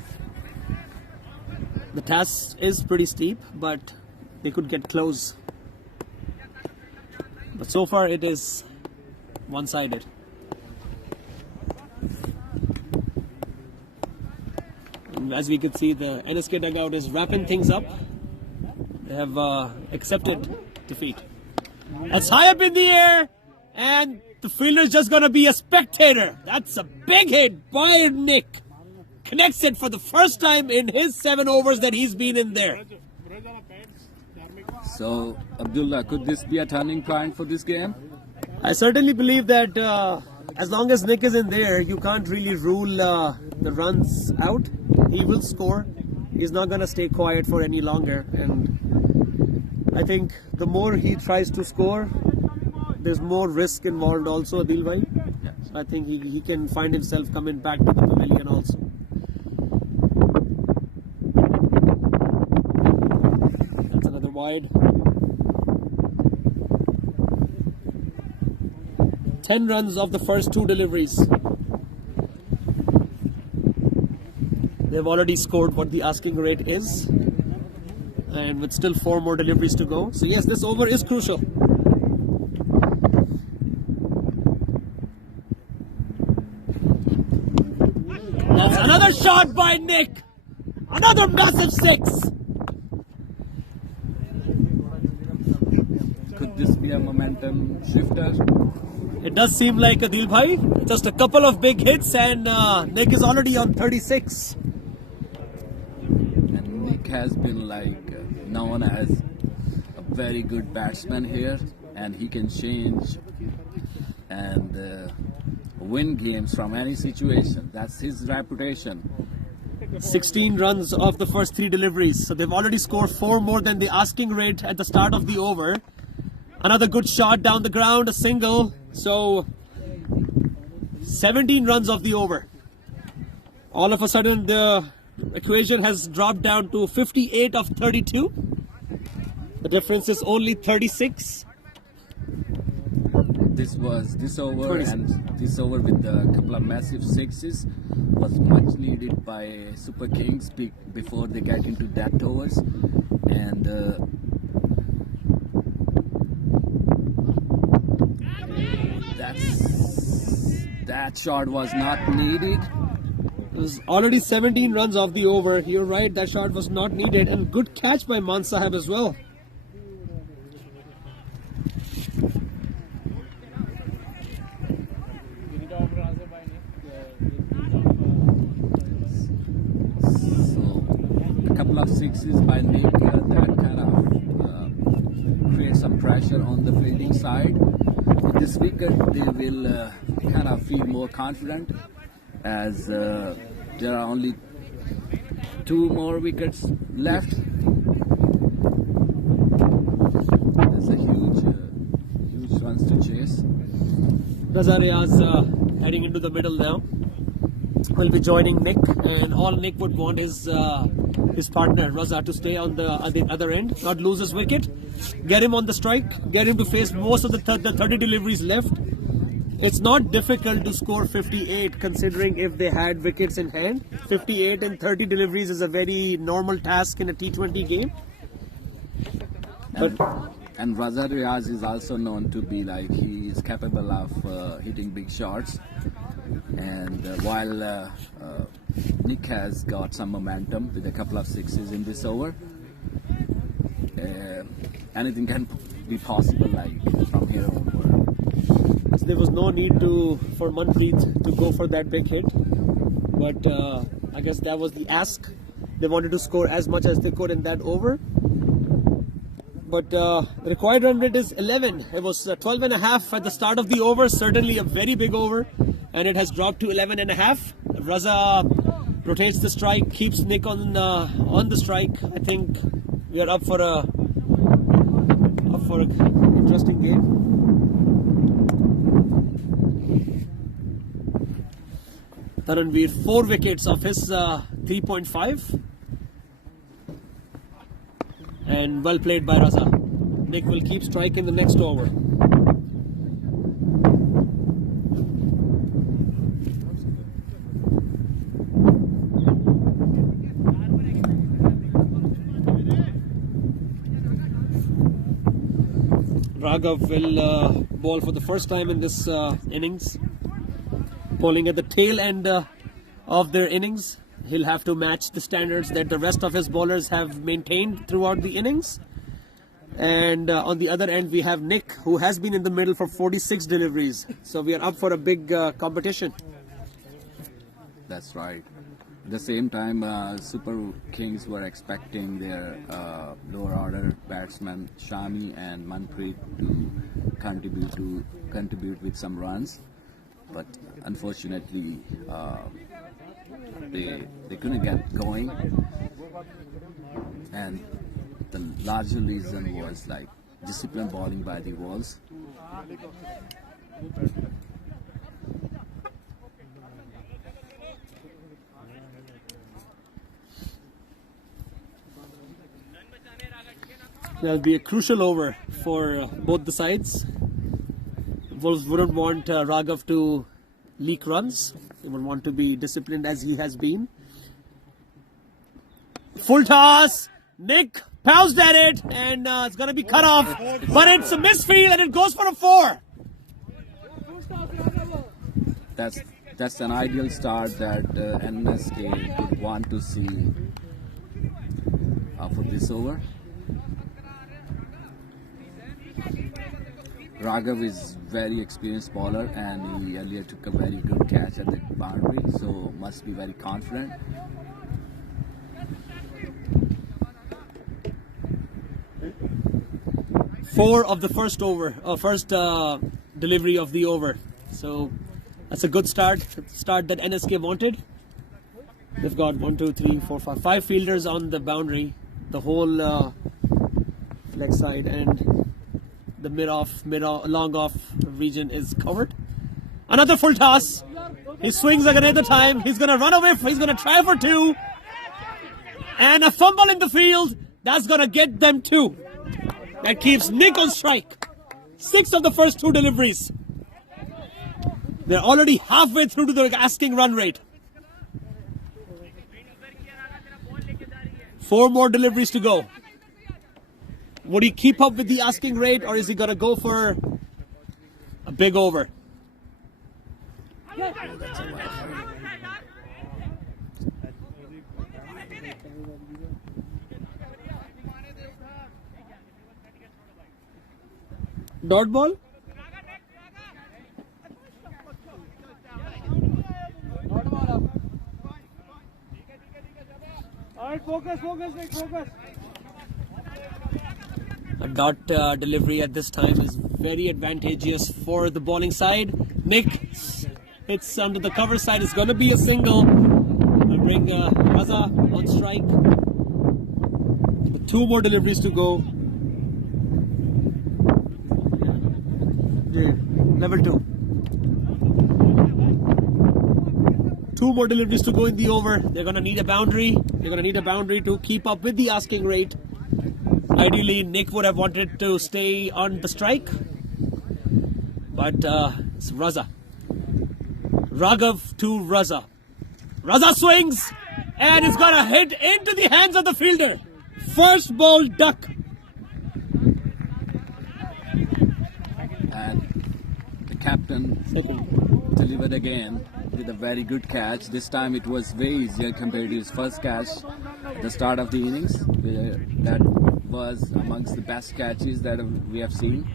task is pretty steep, but they could get close. But so far it is one-sided. And as we can see, the NSK dugout is wrapping things up. They have accepted defeat. That's high up in the air, and the fielder is just going to be a spectator. That's a big hit by Nick. Connects it for the first time in his 7 overs that he's been in there. So, Abdullah, could this be a turning point for this game? I certainly believe that as long as Nick is in there, you can't really rule the runs out. He will score. He's not going to stay quiet for any longer. And I think the more he tries to score, there's more risk involved also, Adil bhai. Yes. So I think he can find himself coming back to the pavilion also. That's another wide. 10 runs of the first 2 deliveries. They've already scored what the asking rate is, and with still 4 more deliveries to go. So yes, this over is crucial. That's another shot by Nick. Another massive 6. Could this be a momentum shifter? It does seem like, Adil bhai. Just a couple of big hits and Nick is already on 36. And Nick has been known as a very good batsman here, and he can change and win games from any situation. That's his reputation. 16 runs off the first 3 deliveries. So they've already scored 4 more than the asking rate at the start of the over. Another good shot down the ground, a single. So 17 runs off the over. All of a sudden the equation has dropped down to 58 of 32. The difference is only 36. This over 26. and this over with a couple of massive sixes was much needed by Super Kings before they get into death overs. And that shot was not needed. There's already 17 runs off the over. You're right, that shot was not needed. And good catch by Man Sahab as well. So a couple of sixes by Nick that kind of create some pressure on the fielding side. With this wicket, they will kind of feel more confident, as there are only 2 more wickets left. There's a huge runs to chase. Raza Riaz heading into the middle now. Will be joining Nick, and all Nick would want is his partner Raza to stay on the other end, not lose his wicket, get him on the strike, get him to face most of the 30 deliveries left. It's not difficult to score 58 considering if they had wickets in hand. 58 and 30 deliveries is a very normal task in a T20 game. And Raza Riaz is also known to be he is capable of hitting big shots. And while Nick has got some momentum with a couple of sixes in this over, anything can be possible from here onward. So there was no need for Manpreet to go for that big hit, but I guess that was the ask. They wanted to score as much as they could in that over. But the required run rate is 11. It was 12 and a half at the start of the over, certainly a very big over, and it has dropped to 11 and a half. Raza rotates the strike, keeps Nick on the strike. I think we are up for an interesting game. Taranveer 4 wickets of his 3.5. And well played by Raza. Nick will keep strike in the next over. Raghav will bowl for the first time in this innings. Bowling at the tail end of their innings. He'll have to match the standards that the rest of his bowlers have maintained throughout the innings. And on the other end, we have Nick, who has been in the middle for 46 deliveries. So we are up for a big competition. That's right. At the same time, Super Kings were expecting their lower order batsmen Shami and Manpreet to contribute with some runs, but unfortunately they couldn't get going, and the larger reason was like disciplined bowling by the walls. That'll be a crucial over for both the sides. Wolves wouldn't want Raghav to leak runs. They would want to be disciplined as he has been. Full toss. Nick pounced at it, and it's going to be cut off. But it's a misfield, and it goes for a 4. That's an ideal start that NSK would want to see for this over. Raghav is very experienced bowler, and he earlier took a very good catch at the boundary, so must be very confident. Four of the first over, delivery of the over. So that's a good start that NSK wanted. They've got 1, 2, 3, 4, 5 fielders on the boundary, the whole leg side, and the long off region is covered. Another full toss. He swings again at the time. He's going to run away. He's going to try for 2. And a fumble in the field. That's going to get them 2. That keeps Nick on strike. 6 of the first 2 deliveries. They're already halfway through to the asking run rate. 4 more deliveries to go. Would he keep up with the asking rate, or is he going to go for a big over? Dot ball? Alright, focus, Nick, focus. A dot delivery at this time is very advantageous for the bowling side. Nick hits under the cover side. It's going to be a single. We'll bring Raza on strike. With 2 more deliveries to go. Level 2. 2 more deliveries to go in the over. They're going to need a boundary. They're going to need a boundary to keep up with the asking rate. Ideally, Nick would have wanted to stay on the strike, but it's Raza. Raghav to Raza. Raza swings, and it's going to hit into the hands of the fielder. First ball duck. And the captain delivered again with a very good catch. This time it was way easier compared to his first catch at the start of the innings. That was amongst the best catches that we have seen.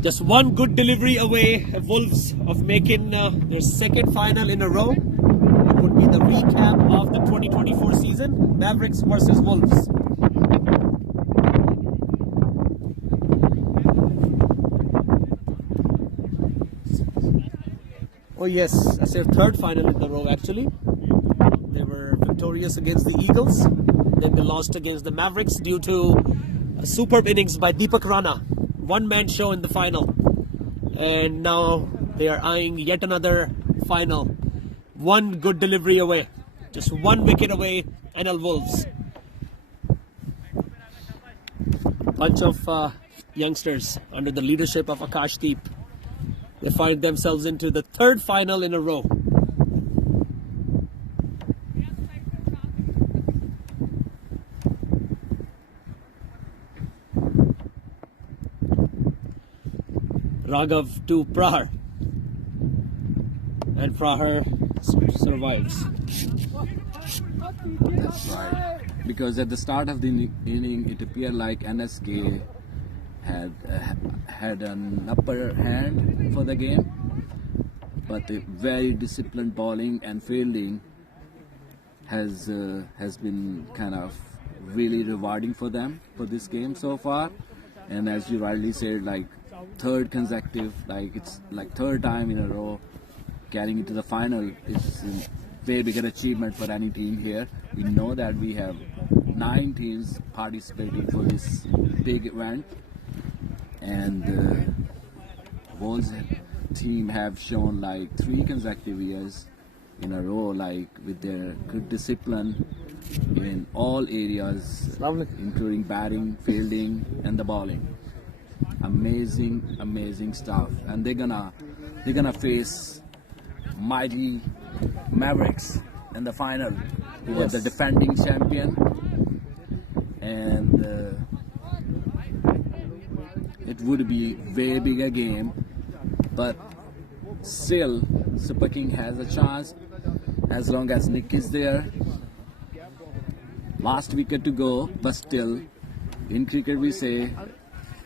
Just 1 good delivery away, Wolves, of making their second final in a row. It would be the recap season, Mavericks versus Wolves. Oh yes, that's their third final in the row actually. They were victorious against the Eagles. Then they lost against the Mavericks due to a superb innings by Deepak Rana. One-man show in the final. And now they are eyeing yet another final. One good delivery away. Just one wicket away, NL Wolves. Bunch of youngsters under the leadership of Akashdeep. They find themselves into the third final in a row. Raghav to Prahar. And Prahar survives. That's right. Because at the start of the inning, it appeared like NSK had an upper hand for the game, but a very disciplined bowling and fielding has been kind of really rewarding for them for this game so far. And as you rightly said, like third consecutive, like it's like third time in a row carrying it to the final is a very big an achievement for any team here. We know that we have 9 teams participating for this big event, and Wolves team have shown like 3 consecutive years in a row, like with their good discipline in all areas, including batting, fielding, and the bowling. Amazing stuff. And they're gonna face mighty Mavericks in the final, who are the defending champion, and it would be very big a game, but still Super King has a chance as long as Nick is there. Last wicket to go, but still in cricket we say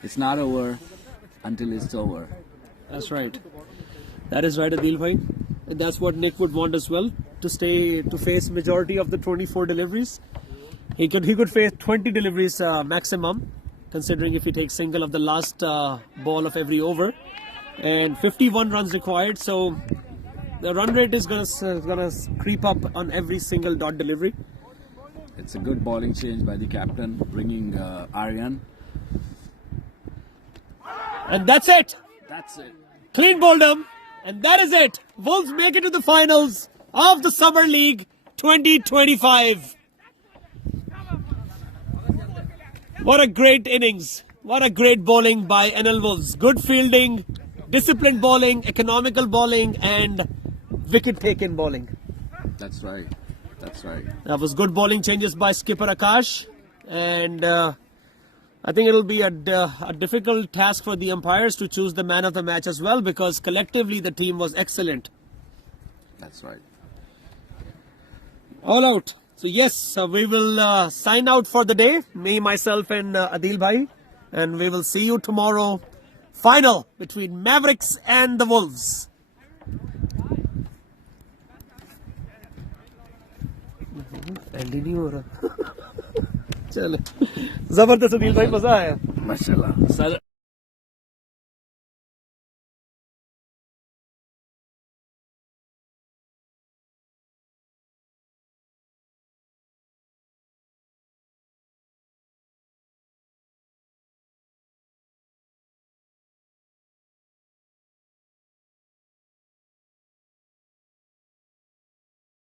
it's not over until it's over. That's right. That is right, Adil bhai. And that's what Nick would want as well, to face majority of the 24 deliveries. He could face 20 deliveries maximum, considering if he takes single of the last ball of every over, and 51 runs required. So the run rate is gonna creep up on every single dot delivery. It's a good bowling change by the captain, bringing Aryan. And that's it. That's it. Clean bowledom. And that is it. Wolves make it to the finals of the Summer League 2025. What a great innings. What a great bowling by NL Wolves. Good fielding, disciplined bowling, economical bowling, and wicket-taken bowling. That's right. That's right. That was good bowling changes by skipper Akash. And I think it'll be a difficult task for the umpires to choose the man of the match as well, because collectively the team was excellent. That's right. All out. So yes, we will sign out for the day. Me, myself and Adil bhai. And we will see you tomorrow. Final between Mavericks and the Wolves. And नहीं हो रहा चल जबरदस्त अदील भाई मजा आया माशाल्लाह sir